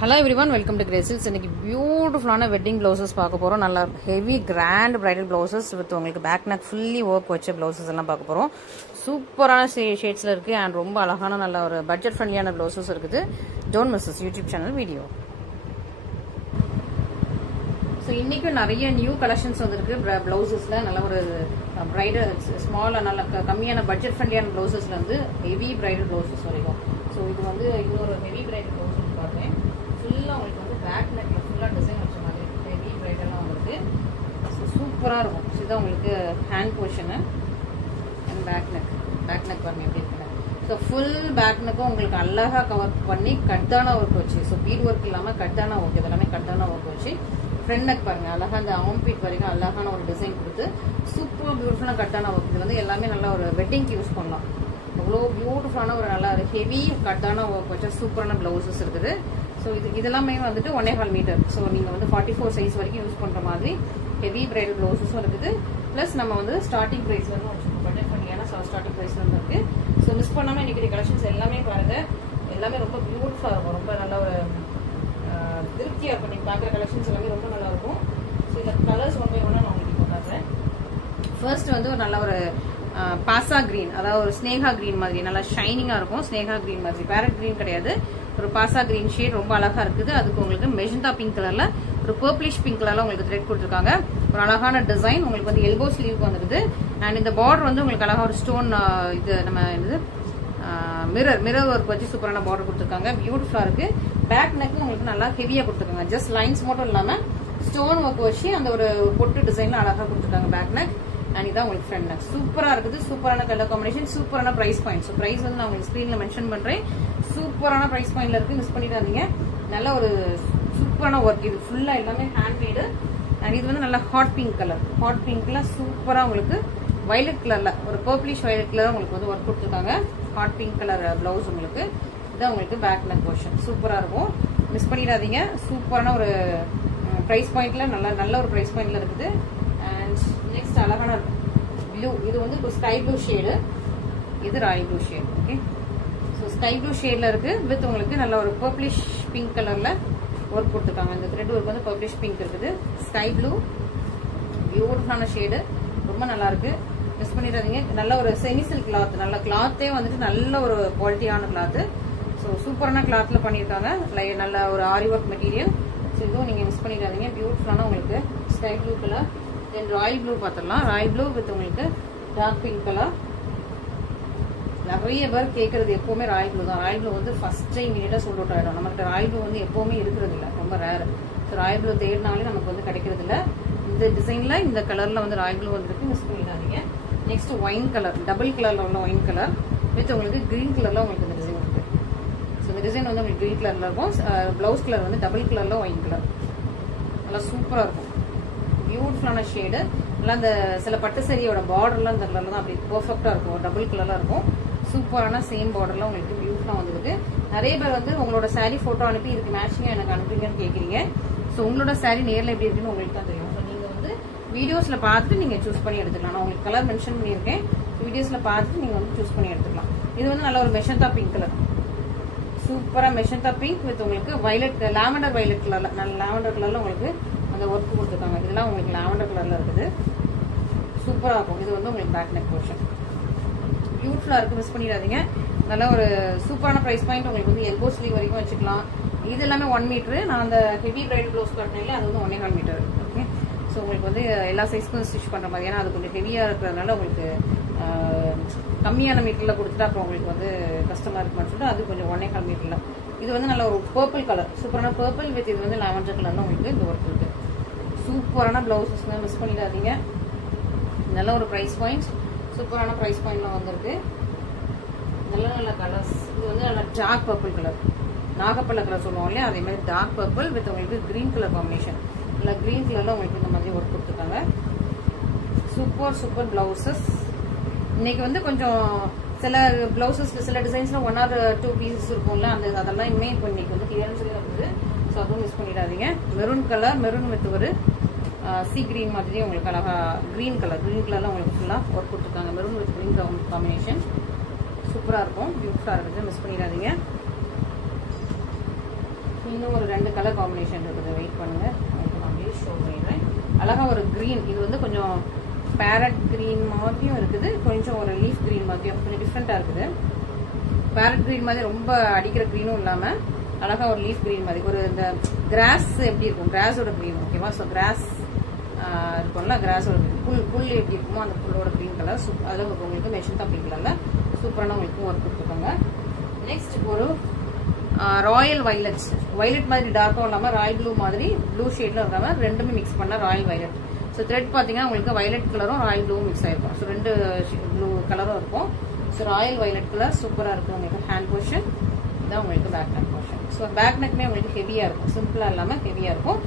Hello everyone, welcome to Grace Silks. இன்னைக்கு பியூட்டிஃபுல்லான wedding blouses பார்க்க போறோம். நல்ல heavy grand bridal blouses with உங்களுக்கு பேக் நெக் ஃபுல்லி ஒர்க் வச்ச ப்ளவுசஸ் எல்லாம் பார்க்க போறோம். சூப்பரான ஷேட்ஸ்ல இருக்கு அண்ட் ரொம்ப அழகான நல்ல ஒரு பட்ஜெட் ஃப்ரெண்ட்லியான ப்ளவுசஸ் இருக்குது. Don't miss this YouTube channel video. So இன்னைக்கு நிறைய நியூ கலெக்ஷன்ஸ் வந்திருக்கு ப்ளவுசஸ்ல. நல்ல ஒரு பிரைடல் ஸ்மால் நல்ல கம்மியான பட்ஜெட் ஃப்ரெண்ட்லியான ப்ளவுசஸ்ல இருந்து ஹெவி பிரைடல் ப்ளவுசஸ் வரைக்கும். ஸோ இது வந்து இன்னொரு ஹெவி பிரைடல் ப்ளவுசஸ் பார்த்தேன். ஃபுல்லாக உங்களுக்கு வந்து பேக் நெக்கில் ஃபுல்லாக டிசைன் வச்ச மாதிரி ஹெவி பிரைடெல்லாம் உங்களுக்கு சூப்பராக இருக்கும். இதுதான் உங்களுக்கு hand portion and back neck பாருங்க எப்படி இருக்குங்க. ஸோ ஃபுல் பேக் நெக்கும் உங்களுக்கு அழகாக கவர் பண்ணி கட்டான ஒர்க் வச்சு, ஸோ பீட் ஒர்க் இல்லாமல் கட்டான ஒர்க், இதெல்லாமே கட்டான ஒர்க் வச்சு ஃப்ரண்ட் நெக் பாருங்க அழகாக அந்த ஆம்பீட் வரைக்கும் அழகான ஒரு டிசைன் கொடுத்து சூப்பர் பியூட்டிஃபுல்லாக கட்டான ஒர்க். இது வந்து எல்லாமே நல்ல ஒரு வெட்டிங்க்கு யூஸ் பண்ணலாம். அவ்வளோ பியூட்டிஃபுல்லான ஒரு நல்ல ஹெவி கட்டான ஒர்க் வச்ச சூப்பரான ப்ளவுசஸ் இருக்குது. ஸோ இதெல்லாமே வந்துட்டு 1.5 மீட்டர். ஸோ நீங்கள் வந்து 44 சைஸ் வரைக்கும் யூஸ் பண்ணுற மாதிரி ஹெவி பிரைடல் ப்ளவுசஸும் இருக்குது. ப்ளஸ் நம்ம வந்து ஸ்டார்டிங் ப்ரைஸ்லேருந்து வச்சுக்கோம், பட்ஜெட் ஃப்ரெண்ட்லியான ஸ்டார்டிங் ப்ரைஸ்லேருந்து இருக்குது. ஸோ மிஸ் பண்ணாமல் இன்றைக்கி கலெக்ஷன்ஸ் எல்லாமே பாருங்கள், எல்லாமே ரொம்ப பியூட்டிஃபுல்லாக இருக்கும். ரொம்ப நல்ல ஒரு திருப்தியாக இருக்கும். நீங்கள் பார்க்குற கலெக்ஷன்ஸ் எல்லாமே ரொம்ப நல்லா இருக்கும். ஸோ இந்த கலர்ஸ் ஒன் பை ஒன்னாக நான் உங்களுக்கு கொண்டாடுறேன். ஃபர்ஸ்ட் வந்து ஒரு நல்ல ஒரு பாசா கிரீன், அதாவது ஒரு ஸ்னேகா கிரீன் மாதிரி நல்லா ஷைனிங்காக இருக்கும். ஸ்னேகா கிரீன் மாதிரி, பேரட் கிரீன் கிடையாது, ஒரு பாசா கிரீன் ஷேட் ரொம்ப அழகா இருக்குது. அதுக்கு உங்களுக்கு மெஜந்தா பிங்க் கலர்ல ஒரு பர்பிளிஷ் பிங்க் கலர்ல உங்களுக்கு த்ரெட் கொடுத்துருக்காங்க. ஒரு அழகான டிசைன் உங்களுக்கு வந்து எல்போ ஸ்லீவ் வந்துருக்குது. அண்ட் இந்த பார்டர் வந்து உங்களுக்கு அழகா ஒரு ஸ்டோன் இது நம்ம என்னது மிரர் ஒர்க் வச்சு சூப்பரான பார்டர் கொடுத்துருக்காங்க. பியூட்டிஃபுல்லா இருக்கு. பேக் நெக் உங்களுக்கு நல்லா ஹெவியா கொடுத்துருக்காங்க. ஜஸ்ட் லைன்ஸ் மட்டும் இல்லாம ஸ்டோன் ஒர்க் வச்சு அந்த ஒரு பொட்டு டிசைன்ல அழகா கொடுத்துருக்காங்க பேக் நெக். அண்ட் இதான் உங்களுக்கு ஃப்ரண்ட் நெக் சூப்பரா இருக்குது. சூப்பரான கலர் காம்பினேஷன், சூப்பரான பிரைஸ் பாயிண்ட். ஸோ பிரைஸ் வந்து நான் உங்களுக்கு ஸ்கிரீன்ல மென்ஷன் பண்றேன். சூப்பரான பிரைஸ் பாயிண்ட்ல இருக்கு, மிஸ் பண்ணிடாதீங்க. நல்ல ஒரு சூப்பரான ஒர்க். இது ஃபுல்லா எல்லாமே ஹேண்ட்மேடு. அண்ட் இது வந்து நல்ல ஹாட் பிங்க் கலர். ஹாட் பிங்க்ல சூப்பரா உங்களுக்கு வயலட் கலர்ல ஒரு பர்பிளிஷ் வயலட் கலர் உங்களுக்கு வந்து ஒர்க் கொடுத்துருக்காங்க. ஹாட் பிங்க் கலர் பிளவுஸ் உங்களுக்கு. இதான் உங்களுக்கு பேக் நெக் போர்ஷன். சூப்பரா இருக்கும், மிஸ் பண்ணிடாதீங்க. சூப்பரான ஒரு பிரைஸ் பாயிண்ட்ல நல்ல ஒரு பிரைஸ் பாயிண்ட்ல இருக்குது. அண்ட் நெக்ஸ்ட் அழகான ப்ளூ. இது வந்து ஸ்கை ப்ளூ ஷேடு, இது royal blue shade. Okay, so sky blue ஷேட்ல இருக்கு வித் உங்களுக்கு நல்ல ஒரு பர்பிளிஷ் பிங்க் கலர்ல ஒர்க் கொடுத்துருக்காங்க. இந்த த்ரெட் ஒர்க் வந்து பர்பிளிஷ் பிங்க் இருக்குது. ஸ்கை ப்ளூ பியூட்டிஃபுல்லான ஷேடு, ரொம்ப நல்லா இருக்கு, மிஸ் பண்ணிடாதீங்க. நல்ல ஒரு செமி சில்க் கிளாத், நல்ல கிளாத்தே வந்துட்டு நல்ல ஒரு குவாலிட்டியான கிளாத். ஸோ சூப்பரான கிளாத்ல பண்ணியிருக்காங்க. நல்ல ஒரு ஆரி ஒர்க் மெட்டீரியல். ஸோ இதுவும் நீங்க மிஸ் பண்ணிடாதீங்க. பியூட்டிஃபுல்லான உங்களுக்கு ஸ்கை ப்ளூ கலர். தென் ராயல் ப்ளூ பார்த்துடலாம். ராயல் ப்ளூ வித் உங்களுக்கு டார்க் பிங்க் கலர். நிறைய பேர் கேட்கறது எப்பவுமே ராயல் ப்ளூ தான். ராயல் ப்ளூ வந்து ஃபர்ஸ்ட் டைம் இமீடியட்டா சோல்ட் அவுட் ஆயிடும். நமக்கு ராயல் ப்ளூ வந்து எப்பவுமே இருக்கிறது இல்லை, ரொம்ப ரேர். ஸோ ராயல் ப்ளூ தேடினாலே நமக்கு வந்து கிடைக்கிறது இல்லை. இந்த டிசைன்ல இந்த கலர்ல வந்து ராயல் ப்ளூ வந்துருக்கு, மிஸ் பண்ணிடாதீங்க. நெக்ஸ்ட் ஒயின் கலர், டபுள் கலர்ல உள்ள ஒயின் கலர் வித் உங்களுக்கு கிரீன் கலர்ல உங்களுக்கு இந்த டிசைன் இருக்கு. ஸோ இந்த டிசைன் வந்து உங்களுக்கு கிரீன் கலர்ல இருக்கும். பிளவுஸ் கலர் வந்து டபுள் கலர்ல ஒயின் கலர். நல்லா சூப்பரா இருக்கும், பியூட்டிஃபுல்லான ஷேடு. நல்லா அந்த சில பட்டு சரியோட பார்டர்லாம் இந்த கலர்ல தான் அப்படி பெர்ஃபெக்டா இருக்கும். டபுள் கலர்ல இருக்கும். சூப்பரான சேம் பார்டர்ல உங்களுக்கு பியூட்டிஃபுல்லா வந்துருக்கு. நிறைய பேர் வந்து உங்களோட சாரீ போட்டோ அனுப்பி இதுக்கு மேட்சிங்கா எனக்கு அனுப்புறீங்கன்னு கேட்குறீங்க. ஸோ உங்களோட சாரீ நேரில் எப்படி இருக்குன்னு உங்களுக்கு தான் தெரியும். ஸோ நீங்க வந்து வீடியோஸ்ல பார்த்துட்டு நீங்க சூஸ் பண்ணி எடுத்துக்கலாம். நான் உங்களுக்கு கலர் மென்ஷன் பண்ணியிருக்கேன். வீடியோஸ்ல பார்த்துட்டு நீங்க வந்து சூஸ் பண்ணி எடுத்துக்கலாம். இது வந்து நல்ல ஒரு மெஷந்தா பிங்க் கலர். சூப்பரா மெஷந்தா பிங்க் வித் உங்களுக்கு வயலட், லாவெண்டர் வயலட் கலர்ல, நல்ல லாவெண்டர் கலர்ல உங்களுக்கு அந்த ஒர்க் கொடுத்துருக்காங்க. இதெல்லாம் உங்களுக்கு லாவெண்டர் கலர்ல இருக்குது. சூப்பரா இருக்கும். இது வந்து உங்களுக்கு பேக் நெக் போர்ஷன் பியூட்டிஃபுல்லா இருக்கு, மிஸ் பண்ணிடாதீங்க. நல்ல ஒரு சூப்பரான பிரைஸ் பாயிண்ட். உங்களுக்கு வந்து எல்போ ஸ்லீவ் வரைக்கும் வச்சுக்கலாம். இது எல்லாமே 1 மீட்டர். நான் அந்த ஹெவி பிரைடல் ப்ளவுஸ் காட்டினேன், அது வந்து 1.5 மீட்டர். ஓகே, ஸோ உங்களுக்கு வந்து எல்லா சைஸ்க்கும் ஸ்டிச் பண்ற மாதிரி. ஏன்னா அது கொஞ்சம் ஹெவியா இருக்கிறதுனால உங்களுக்கு கம்மியான மீட்டர்ல கொடுத்துட்டா அப்புறம் உங்களுக்கு வந்து கஷ்டமா இருக்குன்னு சொல்லிட்டு அது கொஞ்சம் 1.5 மீட்டர்ல. இது வந்து நல்ல ஒரு பர்பிள் கலர், சூப்பரான பர்பிள் வித் இது வந்து லாவெண்டர் கலர்ல உங்களுக்கு இந்த ஒர்க் இருக்கு. சூப்பரான பிளவுசஸ், மிஸ் பண்ணிடாதீங்க. நல்ல ஒரு பிரைஸ் பாயிண்ட், சூப்பரான பிரைஸ் பாயிண்ட்ல வந்திருக்கு. நல்ல கலர்ஸ். இது வந்து நல்ல டார்க் பர்பிள் கலர், நாகப்பழ கலர் சொல்லுவோம் இல்லையா, அதே மாதிரி டார்க் பர்பிள் வித் உங்களுக்கு கிரீன் கலர் காம்பினேஷன். நல்ல கிரீன் கலர்ல உங்களுக்கு இந்த மாதிரி ஒர்க் கொடுத்துருக்காங்க. Super blouses. இன்னைக்கு வந்து கொஞ்சம் சில பிளவுசஸ்க்கு சில டிசைன்ஸ்ல 1 or 2 பீசஸ் இருக்கும்ல, அதெல்லாம் இனிமே இப்போ இன்னைக்கு வந்து கிளியரன்ஸ் இருக்குது. ஸோ அதுவும் மிஸ் பண்ணிடாதீங்க. மெரூன் கலர், மெரூன் வித் ஒரு சி கிரீன் மாதிரி உங்களுக்கு அழகா கிரீன் கலர்ல உங்களுக்கு ஃபுல்லா ஒர்க் கொடுத்துருக்காங்க. மெரூன் வித் கிரீன் காம்பினேஷன் சூப்பரா இருக்கும், பியூட்டிஃபுல்லா இருக்குது, மிஸ் பண்ணிடாதீங்க. இன்னும் ஒரு 2 கலர் காம்பினேஷன் இருக்குது. வெயிட் பண்ணுங்க, நான் அப்படியே ஷோ பண்ணிடுறேன். அழகா ஒரு கிரீன், இது வந்து கொஞ்சம் பேரட் கிரீன் மாதிரியும் இருக்குது, கொஞ்சம் ஒரு லீஃப் கிரீன் மாதிரியும் கொஞ்சம் டிஃப்ரெண்டா இருக்குது. பேரட் கிரீன் மாதிரி ரொம்ப அடிக்கிற கிரீனும் இல்லாம அழகா ஒரு லீஃப் கிரீன் மாதிரி, ஒரு இந்த கிராஸ் எப்படி இருக்கும், கிராஸோட கிரீன். ஓகேவா? ஸோ கிராஸ் இருக்கும்ல, கிராஸோட புல் எப்படி இருக்குமோ அந்த புல்லோட கிரீன் கலர். அதில் உங்களுக்கு மெஷின் தான் பிங்க் கலர்ல சூப்பரான உங்களுக்கு ஒர்க் கொடுத்துருக்காங்க. நெக்ஸ்ட் ஒரு ராயல் வைலட்ஸ், வைலட் மாதிரி டார்க்கும் இல்லாம ராயல் ப்ளூ மாதிரி ப்ளூ ஷேட்ல இருக்காம ரெண்டுமே மிக்ஸ் பண்ண ராயல் வைலட். ஸோ த்ரெட் பாத்தீங்கன்னா உங்களுக்கு வைலட் கலரும் ராயல் ப்ளூவும் மிக்ஸ் ஆயிருக்கும். ஸோ 2 ப்ளூ கலரும் இருக்கும். ஸோ ராயல் வைலட் கலர் சூப்பரா இருக்கும். உங்களுக்கு ஹேண்ட் போர்ஷன் இதான் உங்களுக்கு back neck portion. So back நெக்மே உங்களுக்கு ஹெவியா இருக்கும், சிம்பிளா இல்லாம ஹெவியா இருக்கும்.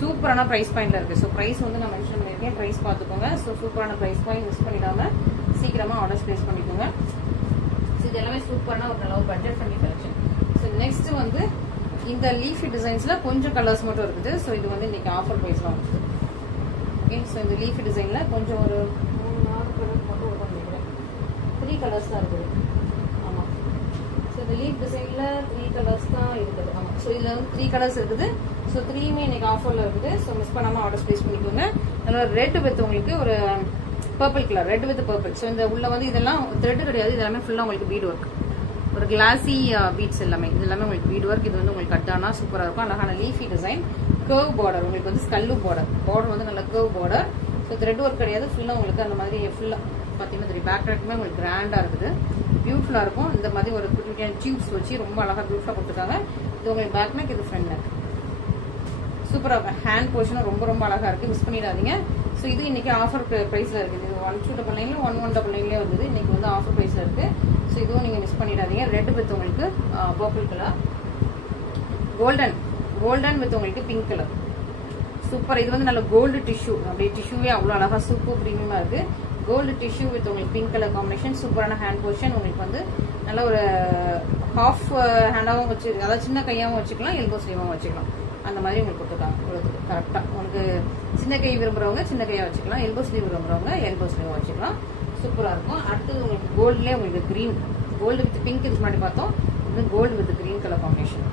சூப்பரான பிரைஸ் பாயிண்ட்ல இருக்கு. ஸோ பிரைஸ் வந்து நான் மென்ஷன் பண்ணிருக்கேன், பிரைஸ் பார்த்துக்கோங்க. ஸோ சூப்பரான பிரைஸ் பாயிண்ட் மிஸ் பண்ணிடாம சீக்கிரமா ஆர்டர்ஸ் பிளேஸ் பண்ணிக்கோங்க. ஸோ இது எல்லாமே சூப்பரான ஒரு நல்ல ஒரு budget friendly collection. So next வந்து இந்த லீஃபி டிசைன்ஸ்ல கொஞ்சம் கலர்ஸ் மட்டும் இருக்குது. ஸோ இது வந்து இன்னைக்கு ஆஃபர் பிரைஸ்ல வந்துருக்கு. ஓகே, ஸோ இந்த லீஃபி டிசைன்ல கொஞ்சம் ஒரு 3-4 கலர் மட்டும் ஓப்பன் பண்ணிக்கிறேன். 3 கலர்ஸ் தான் இருக்குது. ஆமா, ஸோ இந்த லீஃப் டிசைன்ல 3 கலர்ஸ் தான் இருக்குது. ஆமா, ஸோ இதுல வந்து 3 கலர்ஸ் இருக்குது. ஸோ 3மே இன்னைக்கு ஆஃபர்ல இருக்குது. ஸோ மிஸ் பண்ணாம ஆர்டர்ஸ் பிளேஸ் பண்ணிக்கோங்க. அதனால ரெட் வித் உங்களுக்கு ஒரு purple colour, red with purple. So இந்த உள்ள வந்து இதெல்லாம் த்ரெட் கிடையாது, இது எல்லாமே ஃபுல்லா உங்களுக்கு பீட் ஒர்க், ஒரு கிளாசி பீட்ஸ் எல்லாமே, இது எல்லாமே உங்களுக்கு பீட் ஒர்க். இது வந்து உங்களுக்கு கட்டானா சூப்பரா இருக்கும். அழகான லீஃபி டிசைன், கர்வ் பார்டர், உங்களுக்கு வந்து ஸ்கல்லு பார்டர் வந்து நல்ல curve border. So thread work கிடையாது, ஃபுல்லா உங்களுக்கு அந்த மாதிரி ஃபுல்லா பாத்தீங்கன்னா தெரியும். பேக் நெக்குமே உங்களுக்கு கிராண்டா இருக்குது, பியூட்டிஃபுல்லா இருக்கும். இந்த மாதிரி ஒரு குட்டியான டியூப்ஸ் வச்சு ரொம்ப அழகா பியூட்டிஃபுல்லா கொடுத்துருக்காங்க. இது உங்களுக்கு பேக் நெக், இது ஃப்ரண்ட் நெக். சூப்பரா இருக்கும். ஹேண்ட் போர்ஷனும் ரொம்ப ரொம்ப அழகா இருக்கு, மிஸ் பண்ணிடாதீங்க. ஸோ இது இன்னைக்கு ஆஃபர் பிரைஸ்ல இருக்குது. இது 1299 1199 வந்தது, இன்னைக்கு வந்து ஆஃபர் பிரைஸ்ல இருக்கு. ஸோ இதுவும் நீங்க மிஸ் பண்ணிடாதீங்க. ரெட் வித் உங்களுக்கு பர்பிள் கலர், கோல்டன் வித் உங்களுக்கு பிங்க் கலர். சூப்பர். இது வந்து நல்ல கோல்டு டிஷ்யூ, அப்படியே டிஷ்யூவே அவ்வளவு அழகா சூப்பர் பிரீமியமா இருக்கு. கோல்டு டிஷ்யூ வித் உங்களுக்கு பிங்க் கலர் காம்பினேஷன். சூப்பரான ஹேண்ட் போர்ஷன், உங்களுக்கு வந்து நல்ல ஒரு ஹாஃப் ஹேண்டாவும் வச்சு, அதாவது சின்ன கையாவும் வச்சுக்கலாம், எல்போ ஸ்லீவாவும் வச்சுக்கலாம். அந்த மாதிரி உங்களுக்கு கொடுத்துருக்காங்க. உங்களுக்கு கரெக்டா உங்களுக்கு சின்ன கை விரும்புறவங்க சின்ன கையா வச்சுக்கலாம், எல்போ ஸ்லீவ் விரும்புறவங்க எல்போ ஸ்லீவ் வச்சுக்கலாம். சூப்பரா இருக்கும். அடுத்தது உங்களுக்கு கோல்ட்லயே உங்களுக்கு கிரீன், கோல்டு வித் பிங்க் இதுக்கு முன்னாடி பார்த்தோம். இது gold with green colour combination.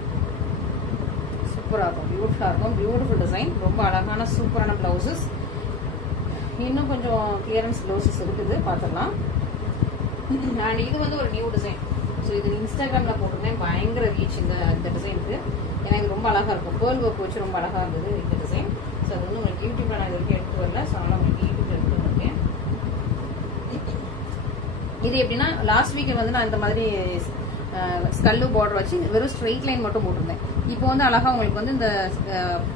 சூப்பரா இருக்கும், பியூட்டிஃபுல்லா இருக்கும், பியூட்டிஃபுல் டிசைன், ரொம்ப அழகான சூப்பரான பிளவுசஸ். இன்னும் கொஞ்சம் கிளியரன்ஸ் பிளவுசஸ் இருக்குது, பாத்திரலாம். அண்ட் இது வந்து ஒரு நியூ டிசைன். ஸோ இது இன்ஸ்டாகிராம்ல போட்டிருந்தேன், பயங்கர ரீச் இந்த டிசைனுக்கு. ஏன்னா இது ரொம்ப அழகா இருக்கும், பேர்ல் ஒர்க் வச்சு ரொம்ப அழகா இருந்தது இந்த டிசைன். ஸோ அது வந்து உங்களுக்கு யூடியூப்ல நான் இது வரைக்கும் எடுத்து வரல, ஸோ அதனால உங்களுக்கு யூடியூப்ல எடுத்து வந்திருக்கேன். இது எப்படின்னா லாஸ்ட் வீக் வந்து நான் இந்த மாதிரி ஸ்கல்லு பார்டர் வச்சு வெறும் ஸ்ட்ரெயிட் லைன் மட்டும் போட்டிருந்தேன். இப்போ வந்து அழகா உங்களுக்கு வந்து இந்த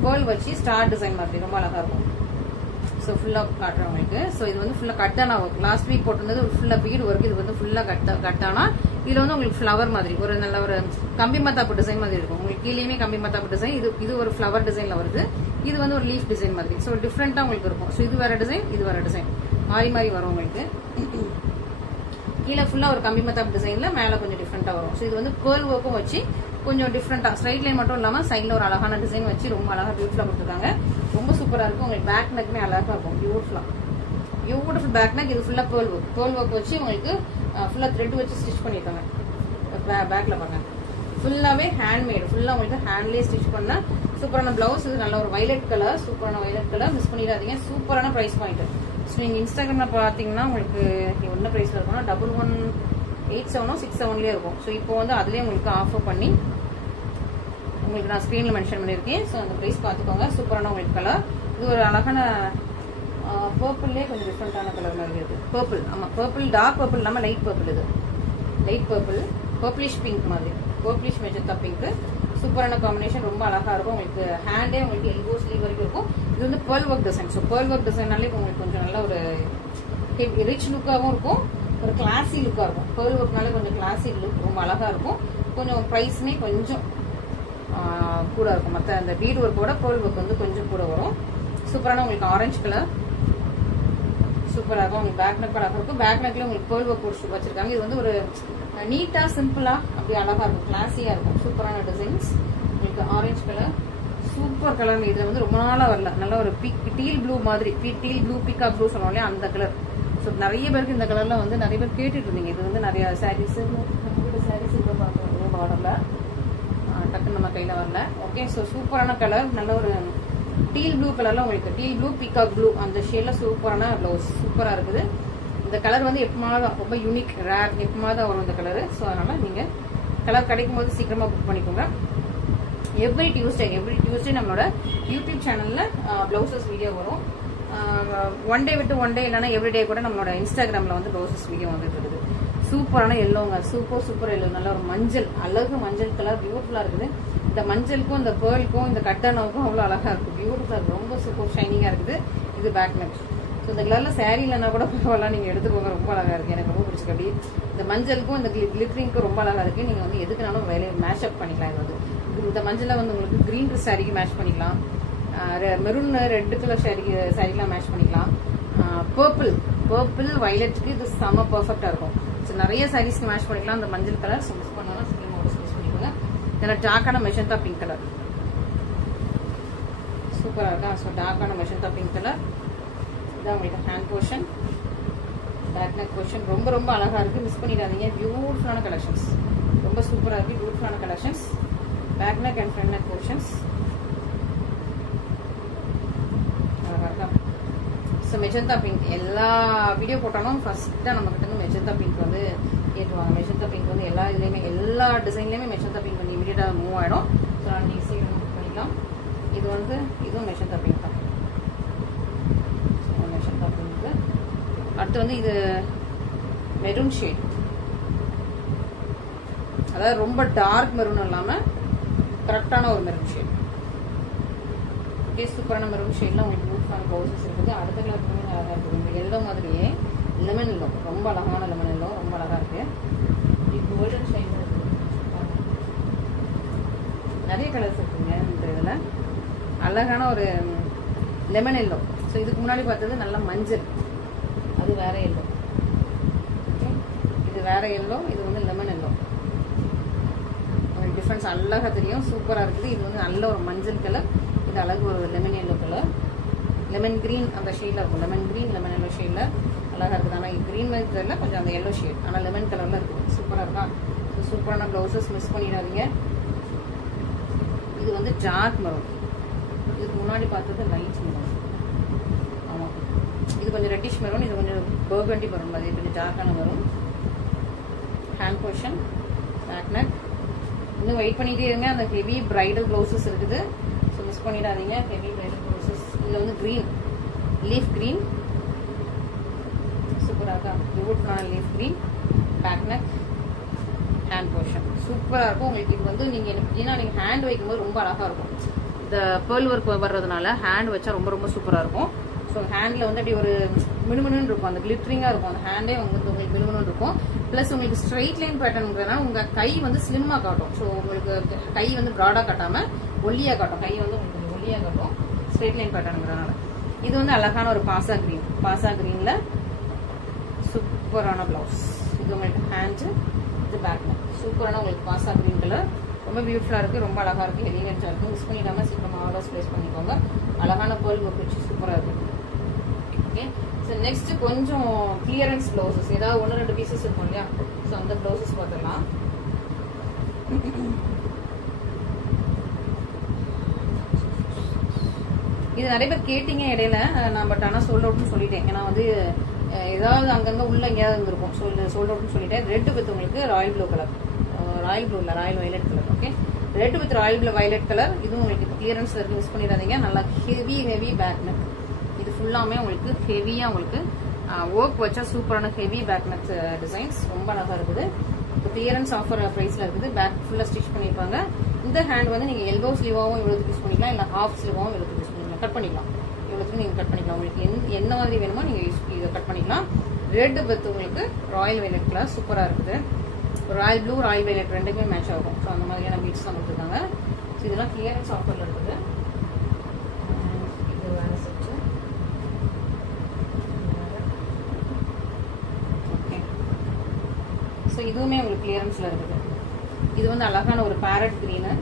பேர்ல் வச்சு ஸ்டார் டிசைன் மாதிரி ரொம்ப அழகா இருக்கும். ஸோ ஃபுல்லா காட்டுறேன் உங்களுக்கு. ஸோ இது வந்து ஃபுல்லா கட்டானா ஒர்க். லாஸ்ட் வீக் போட்டிருந்தது ஃபுல்லா பீட் ஒர்க், இது வந்து ஃபுல்லா கட்டானா. இதுல வந்து உங்களுக்கு ஃபிளவர் மாதிரி ஒரு நல்ல ஒரு கம்பி மத்தாப்பு டிசைன் மாதிரி இருக்கும். உங்களுக்கு கீழேயுமே கம்பி மத்தாப்பு டிசைன், இது ஒரு ஃபிளவர் டிசைன்ல வருது. இது வந்து ஒரு லீஃப் டிசைன் மாதிரி. ஸோ டிஃப்ரெண்டா உங்களுக்கு இருக்கும். ஸோ இது வேற டிசைன், இது வேற டிசைன், மாறி மாறி வரும் உங்களுக்கு. கீழே ஃபுல்லா ஒரு கம்பி மத்தாப்பு டிசைன்ல, மேல கொஞ்சம் டிஃப்ரெண்டா வரும். ஸோ இது வந்து பேர்ல் ஒர்க்கும் வச்சு கொஞ்சம் டிஃப்ரெண்டா ஸ்ட்ரைட் லைன் மட்டும் இல்லாம சைட்ல ஒரு அழகான டிசைன் வச்சு ரொம்ப அழகா பியூட்டிஃபுல்லா கொடுத்துருக்காங்க. ரொம்ப சூப்பரா இருக்கும். உங்களுக்கு பேக் நெக்குமே அழகா இருக்கும், பியூட்டிஃபுல் பேக் நெக். இது ஃபுல்லா பேர்ல் ஒர்க் வச்சு உங்களுக்கு ஃபுல்லா த்ரெட் வச்சு ஸ்டிச் பண்ணிருக்காங்க. பேக்ல பாருங்க, ஃபுல்லாவே ஹேண்ட்மேட், ஃபுல்லா உங்களுக்கு ஹேண்ட்லயே ஸ்டிச் பண்ண சூப்பரான பிளவுஸ். இது நல்ல ஒரு வைலட் கலர், சூப்பரான வைலட் கலர், மிஸ் பண்ணிடாதீங்க. சூப்பரான பிரைஸ் பாயிண்ட். ஸோ நீங்க இன்ஸ்டாகிராம்ல பாத்தீங்கன்னா உங்களுக்கு என்ன பிரைஸ்ல இருக்கும்னா 1187 67லயே இருக்கும். ஸோ இப்போ வந்து அதுலயே உங்களுக்கு ஆஃபர் பண்ணி உங்களுக்கு நான் ஸ்கிரீன்ல மென்ஷன் பண்ணிருக்கேன். ஸோ அந்த பிரைஸ் பாத்துக்கோங்க. சூப்பரான உங்களுக்கு கலர். இது ஒரு அழகான பர்பிள்லயே கொஞ்சம் டிஃப்ரெண்டான கலர் மாதிரி இருக்கு. பர்பிள், ஆமா பர்பிள், டார்க் பர்பிள் இல்லாம லைட் பர்பிள். இது லைட் பர்பிள், பர்பிளிஷ் பிங்க் மாதிரி, பர்பிளிஷ் மெஜந்தா பிங்க். சூப்பரான காம்பினேஷன், ரொம்ப அழகா இருக்கும். உங்களுக்கு ஹேண்டே உங்களுக்கு எல்போ ஸ்லீவ் வரைக்கும் இருக்கும். இது வந்து pearl work design. So pearl work டிசைனாலே உங்களுக்கு கொஞ்சம் நல்ல ஒரு ரிச் லுக்காகவும் இருக்கும், ஒரு கிளாசி லுக்கா இருக்கும். பேர்ல் ஒர்க்னாலே கொஞ்சம் கிளாசி லுக், ரொம்ப அழகா இருக்கும். கொஞ்சம் பிரைஸ்மே கொஞ்சம் கூட இருக்கும். மற்ற அந்த பீட் ஒர்க்கோட பேர்ல் ஒர்க் வந்து கொஞ்சம் கூட வரும். சூப்பரான உங்களுக்கு ஆரஞ்சு கலர், சூப்பரா இருக்கும். உங்களுக்கு பேக் நெக் அழகா இருக்கும். பேக் நெக்ல உங்களுக்கு பேர்ல் ஒர்க் வச்சிருக்காங்க. இது வந்து ஒரு நீட்டா சிம்பிளா அப்படி அழகா இருக்கும், கிளாஸியா இருக்கும். சூப்பரான டிசைன்ஸ். உங்களுக்கு ஆரஞ்சு கலர், சூப்பர் கலர். இதுல வந்து ரொம்ப நாளா வரல, நல்ல ஒரு டீல் ப்ளூ மாதிரி, டீல் ப்ளூ பிகா ப்ளூ சொல்லுவோம் இல்லையா, அந்த கலர். ஸோ நிறைய பேருக்கு இந்த கலர்ல வந்து நிறைய பேர் கேட்டுட்டு இருந்தீங்க. இது வந்து நிறைய சாரீஸ் பார்க்கலாம் பார்டர்ல. டக்குன்னு நம்ம கையில் வரல. ஓகே, ஸோ சூப்பரான கலர், நல்ல ஒரு டீல் ப்ளூ கலரில் உங்களுக்கு டீல் ப்ளூ பீகாக் ப்ளூ அந்த ஷேடில் சூப்பரான ப்ளவுஸ் சூப்பராக இருக்குது. இந்த கலர் வந்து எப்போமாவது ரொம்ப யூனிக் ரேர் எப்போமாவது வரும் இந்த கலரு. ஸோ அதனால் நீங்கள் கலர் கிடைக்கும் போது சீக்கிரமாக புக் பண்ணிக்கோங்க. எவ்ரி டியூஸ்டே நம்மளோட யூடியூப் சேனலில் ப்ளவுசஸ் வீடியோ வரும். ஒன் டே விட்டு ஒன் டே இல்லைன்னா எவ்ரிடே கூட நம்மளோட இன்ஸ்டாகிராமில் வந்து ப்ளவுசஸ் வீடியோ வந்துட்டு இருக்குது. சூப்பரான எல்லோங்க, சூப்பர் எல்லோ, நல்ல ஒரு மஞ்சள், அழகு மஞ்சள் கலர், பியூட்டிஃபுல்லாக இருக்குது. இந்த மஞ்சளுக்கும் இந்த பேர்லுக்கும் இந்த கட்டனவுக்கும் அவ்வளோ அழகாக இருக்குது, பியூட்டிஃபுல்லாக இருக்குது, ரொம்ப சூப்பர் ஷைனிங்காக இருக்குது. இது பேக் நெக். ஸோ இந்த கலரில் சாரீ இல்லைன்னா கூட பரவாயில்ல, நீங்கள் எடுத்துக்கோங்க, ரொம்ப அழகாக இருக்குது, எனக்கு ரொம்ப பிடிச்சிருக்கு. அப்படி இந்த மஞ்சளுக்கும் இந்த கிளிட்டரிங்க்கும் ரொம்ப அழகாக இருக்குது. நீங்கள் வந்து எதுக்குனாலும் வேலையை மேட்ச் அப் பண்ணிக்கலாம். இது வந்து இந்த மஞ்சளை வந்து உங்களுக்கு க்ரீன் சாரீக்கு மேட்ச் பண்ணிக்கலாம், மெரூன் ரெட் கலர் சாரீக்கெலாம் மேட்ச் பண்ணிக்கலாம், பர்பிள் வயலட்டுக்கு இது செம்ம பர்ஃபெக்டாக இருக்கும். ஸோ நிறைய சாரீஸ்க்கு மேட்ச் பண்ணிக்கலாம் அந்த மஞ்சள் கலர். ஸோ மிஸ் பண்ணாலும் சீக்கிரமாக மிஸ் பண்ணிக்கோங்க. இதில் டார்க்கான மெஜந்தா பிங்க் கலர் சூப்பராக இருக்கா. ஸோ டார்க்கான மெஜந்தா பிங்க் கலர் இதான் உங்களுக்கு hand portion, back neck portion ரொம்ப அழகாக இருக்குது, மிஸ் பண்ணிடாதீங்க. பியூட்டிஃபுல்லான கலெக்ஷன்ஸ், ரொம்ப சூப்பராக இருக்குது, பியூட்டிஃபுல்லான collections. Back neck and front neck portions அழகாக இருக்கா. ஸோ மெஜந்தா பிங்க் எல்லா வீடியோ போட்டாலும் ஃபர்ஸ்ட்டாக நம்ம கிட்ட இருந்து மெஜந்தா பிங்க் வந்து ஏற்றுவாங்க. மெஜந்தா பிங்க் வந்து எல்லா இதுலேயுமே எல்லா டிசைன்லேயுமே மெஜந்தா பிங்க் வந்து இமீடியட்டாக மூவ் ஆகிடும். ஸோ நான் ஈஸியாக புக் பண்ணிக்கலாம். இது வந்து இதுவும் மெஜந்தா பிங்க் தான். ஸோ மெஜந்தா பிங்க்கு அடுத்து வந்து இது மெரூன் ஷேட், அதாவது ரொம்ப டார்க் மெரூன் இல்லாமல் கரெக்டான ஒரு மெரூன் ஷேட். ஓகே, சூப்பரான மெரூன் ஷேட்லாம் உங்களுக்கு பியூட்டிஃபுல்லான ப்ளவுசஸ் இருக்குது. அடுத்த கலர் அழகாக இருக்குது. இந்த எல்லோ மாதிரியே லெமன் எல்லோ, ரொம்ப அழகான லெமன் எல்லோ, ரொம்ப அழகாக இருக்குது. இப்போ கோல்டன் ஷைன் இருக்குது, நிறைய கலர்ஸ் இருக்குங்க இந்த இதில். அழகான ஒரு லெமன் எல்லோ. ஸோ இதுக்கு முன்னாடி பார்த்தது நல்ல மஞ்சள், அது வேற எல்லோ. ஓகே, இது வேற எல்லோ, இது வந்து லெமன் எல்லோ. டிஃப்ரென்ஸ் அழகாக தெரியும், சூப்பராக இருக்குது. இது வந்து நல்ல ஒரு மஞ்சள் கலர், இது அழகு ஒரு lemon yellow colour, lemon green அந்த ஷேடில் இருக்கும். லெமன் கிரீன் லெமன் எல்லோ ஷேடில் அழகாக இருக்குது. ஆனால் கிரீன் மாதிரி தெரியல, கொஞ்சம் அந்த எல்லோ ஷேட், ஆனால் லெமன் கலரில் இருக்குது, சூப்பராக இருக்கா. ஸோ சூப்பரான ப்ளவுசஸ், மிஸ் பண்ணிடாதீங்க. இது வந்து டார்க் மெரூன், இதுக்கு முன்னாடி பார்த்தது லைட் மெரூன். ஆமாம், இது கொஞ்சம் ரெட்டிஷ் மெரூன், இது கொஞ்சம் பர்கண்டி மெரூன் மாதிரி கொஞ்சம் டார்க்கான maroon. Hand portion, back neck. இன்னும் வெயிட் பண்ணிகிட்டே இருங்க, அந்த ஹெவி பிரைடல் ப்ளவுசஸ் இருக்குது. ஸோ மிஸ் பண்ணிடாதீங்க, ஹெவி பிரைடல் ப்ளவுசஸ். இதில் வந்து க்ரீன், லீஃப் க்ரீன், சூப்பராக இருக்கா, பியூட்டிஃபுல்லான leaf green. Back neck, hand portion சூப்பராக இருக்கும். உங்களுக்கு இது வந்து நீங்கள் எப்படின்னா நீங்கள் ஹேண்ட் வைக்கும்போது ரொம்ப அழகாக இருக்கும். இந்த பேர்ல் ஒர்க் வர்றதுனால ஹேண்ட் வச்சா ரொம்ப சூப்பராக இருக்கும். ஸோ ஹேண்டில் வந்து அப்படி ஒரு மினுமினு இருக்கும், அந்த கிளிட்டரிங்காக இருக்கும். அந்த ஹேண்டே வந்து உங்களுக்கு மினுமினு இருக்கும். ப்ளஸ் உங்களுக்கு ஸ்ட்ரெயிட் லைன் பேட்டர்னுங்கிறதுனால உங்கள் கை வந்து ஸ்லிம்மாக காட்டும். ஸோ உங்களுக்கு கை வந்து ப்ராடாக காட்டாமல் ஒல்லியாக காட்டும். கை வந்து உங்களுக்கு கொஞ்சம் ஒல்லியாக காட்டும் ஸ்ட்ரெயிட் லைன் பேட்டர்னுங்கிறதுனால. இது வந்து அழகான ஒரு பாசா க்ரீனில் சூப்பரான ப்ளவுஸ். இது உங்களுக்கு ஹேண்டு, இது பேக் நெக். சூப்பரான உங்களுக்கு பாசா க்ரீன் கலர், ரொம்ப பியூட்டிஃபுல்லாக இருக்குது, ரொம்ப அழகாக இருக்குது, எலிகென்ட்டாக இருக்குது. மிஸ் பண்ணிடாமல் சீக்கிரமாக ஆர்டர்ஸ் ப்ளேஸ் பண்ணிக்கோங்க. அழகான பேர்ல் ஒர்க் வச்சு சூப்பராக இருக்குது. ஓகே, ஸோ நெக்ஸ்ட் கொஞ்சம் கிளியரன்ஸ் ப்ளவுசஸ், ஏதாவது 1-2 பீசஸ் இருக்கும் இல்லையா, ஸோ அந்த ப்ளவுசஸ் பார்த்துடலாம். இது நிறைய பேர் கேட்டீங்க இடையில, நான் பட் ஆனால் சோல்ட் அவுட்னு சொல்லிட்டேன். ஏன்னா வந்து ஏதாவது அங்கங்கே உள்ள எங்கேயாவது இருக்கும். ஸோ இது சோல்ட் அவுட்னு சொல்லிட்டேன். ரெட் வித் உங்களுக்கு royal blue colour, royal blue இல்லை royal violet colour. Okay, red with royal blue violet colour. இதுவும் உங்களுக்கு கிளியரன்ஸ் இருக்கு, மிஸ் பண்ணிடாதீங்க. நல்லா ஹெவி பேக் நெக். இது ஃபுல்லாமே உங்களுக்கு ஹெவியாக உங்களுக்கு ஒர்க் வச்சா சூப்பரான ஹெவி பேக் நெக் டிசைன்ஸ், ரொம்ப அழகாக இருக்குது. இப்போ கிளியரன்ஸ் ஆஃபர் ப்ரைஸில் இருக்குது. பேக் ஃபுல்லாக ஸ்டிச் பண்ணியிருப்பாங்க. இந்த ஹேண்ட் வந்து நீங்கள் எல்போ ஸ்லீவாகவும் இவ்வளோத்துக்கு யூஸ் பண்ணிக்கலாம், இல்லை ஹாஃப் ஸ்லீவாகவும் இவ்வளோத்துக்கு யூஸ் பண்ணிக்கலாம், கட் பண்ணிக்கலாம். இவ்வளோத்துக்கு நீங்கள் கட் பண்ணிக்கலாம். உங்களுக்கு என்ன மாதிரி வேணுமோ நீங்கள் இதை கட் பண்ணிக்கலாம். ரெட் வித் உங்களுக்கு ராயல் வயலட் கலர் சூப்பராக இருக்குது. ராயல் ப்ளூ ராயல் வயலட் ரெண்டுக்குமே மேட்ச் ஆகும். ஸோ அந்த மாதிரியான பீட்ஸ் தான் கொடுத்துருக்காங்க. ஸோ இதெல்லாம் கிளியரன்ஸ் ஆஃபரில் இருக்குது. இது வேறு செட்டு. ஓகே, ஸோ இதுவுமே உங்களுக்கு கிளியரன்ஸில் இருக்குது. இது வந்து அழகான ஒரு பேரட் க்ரீனு,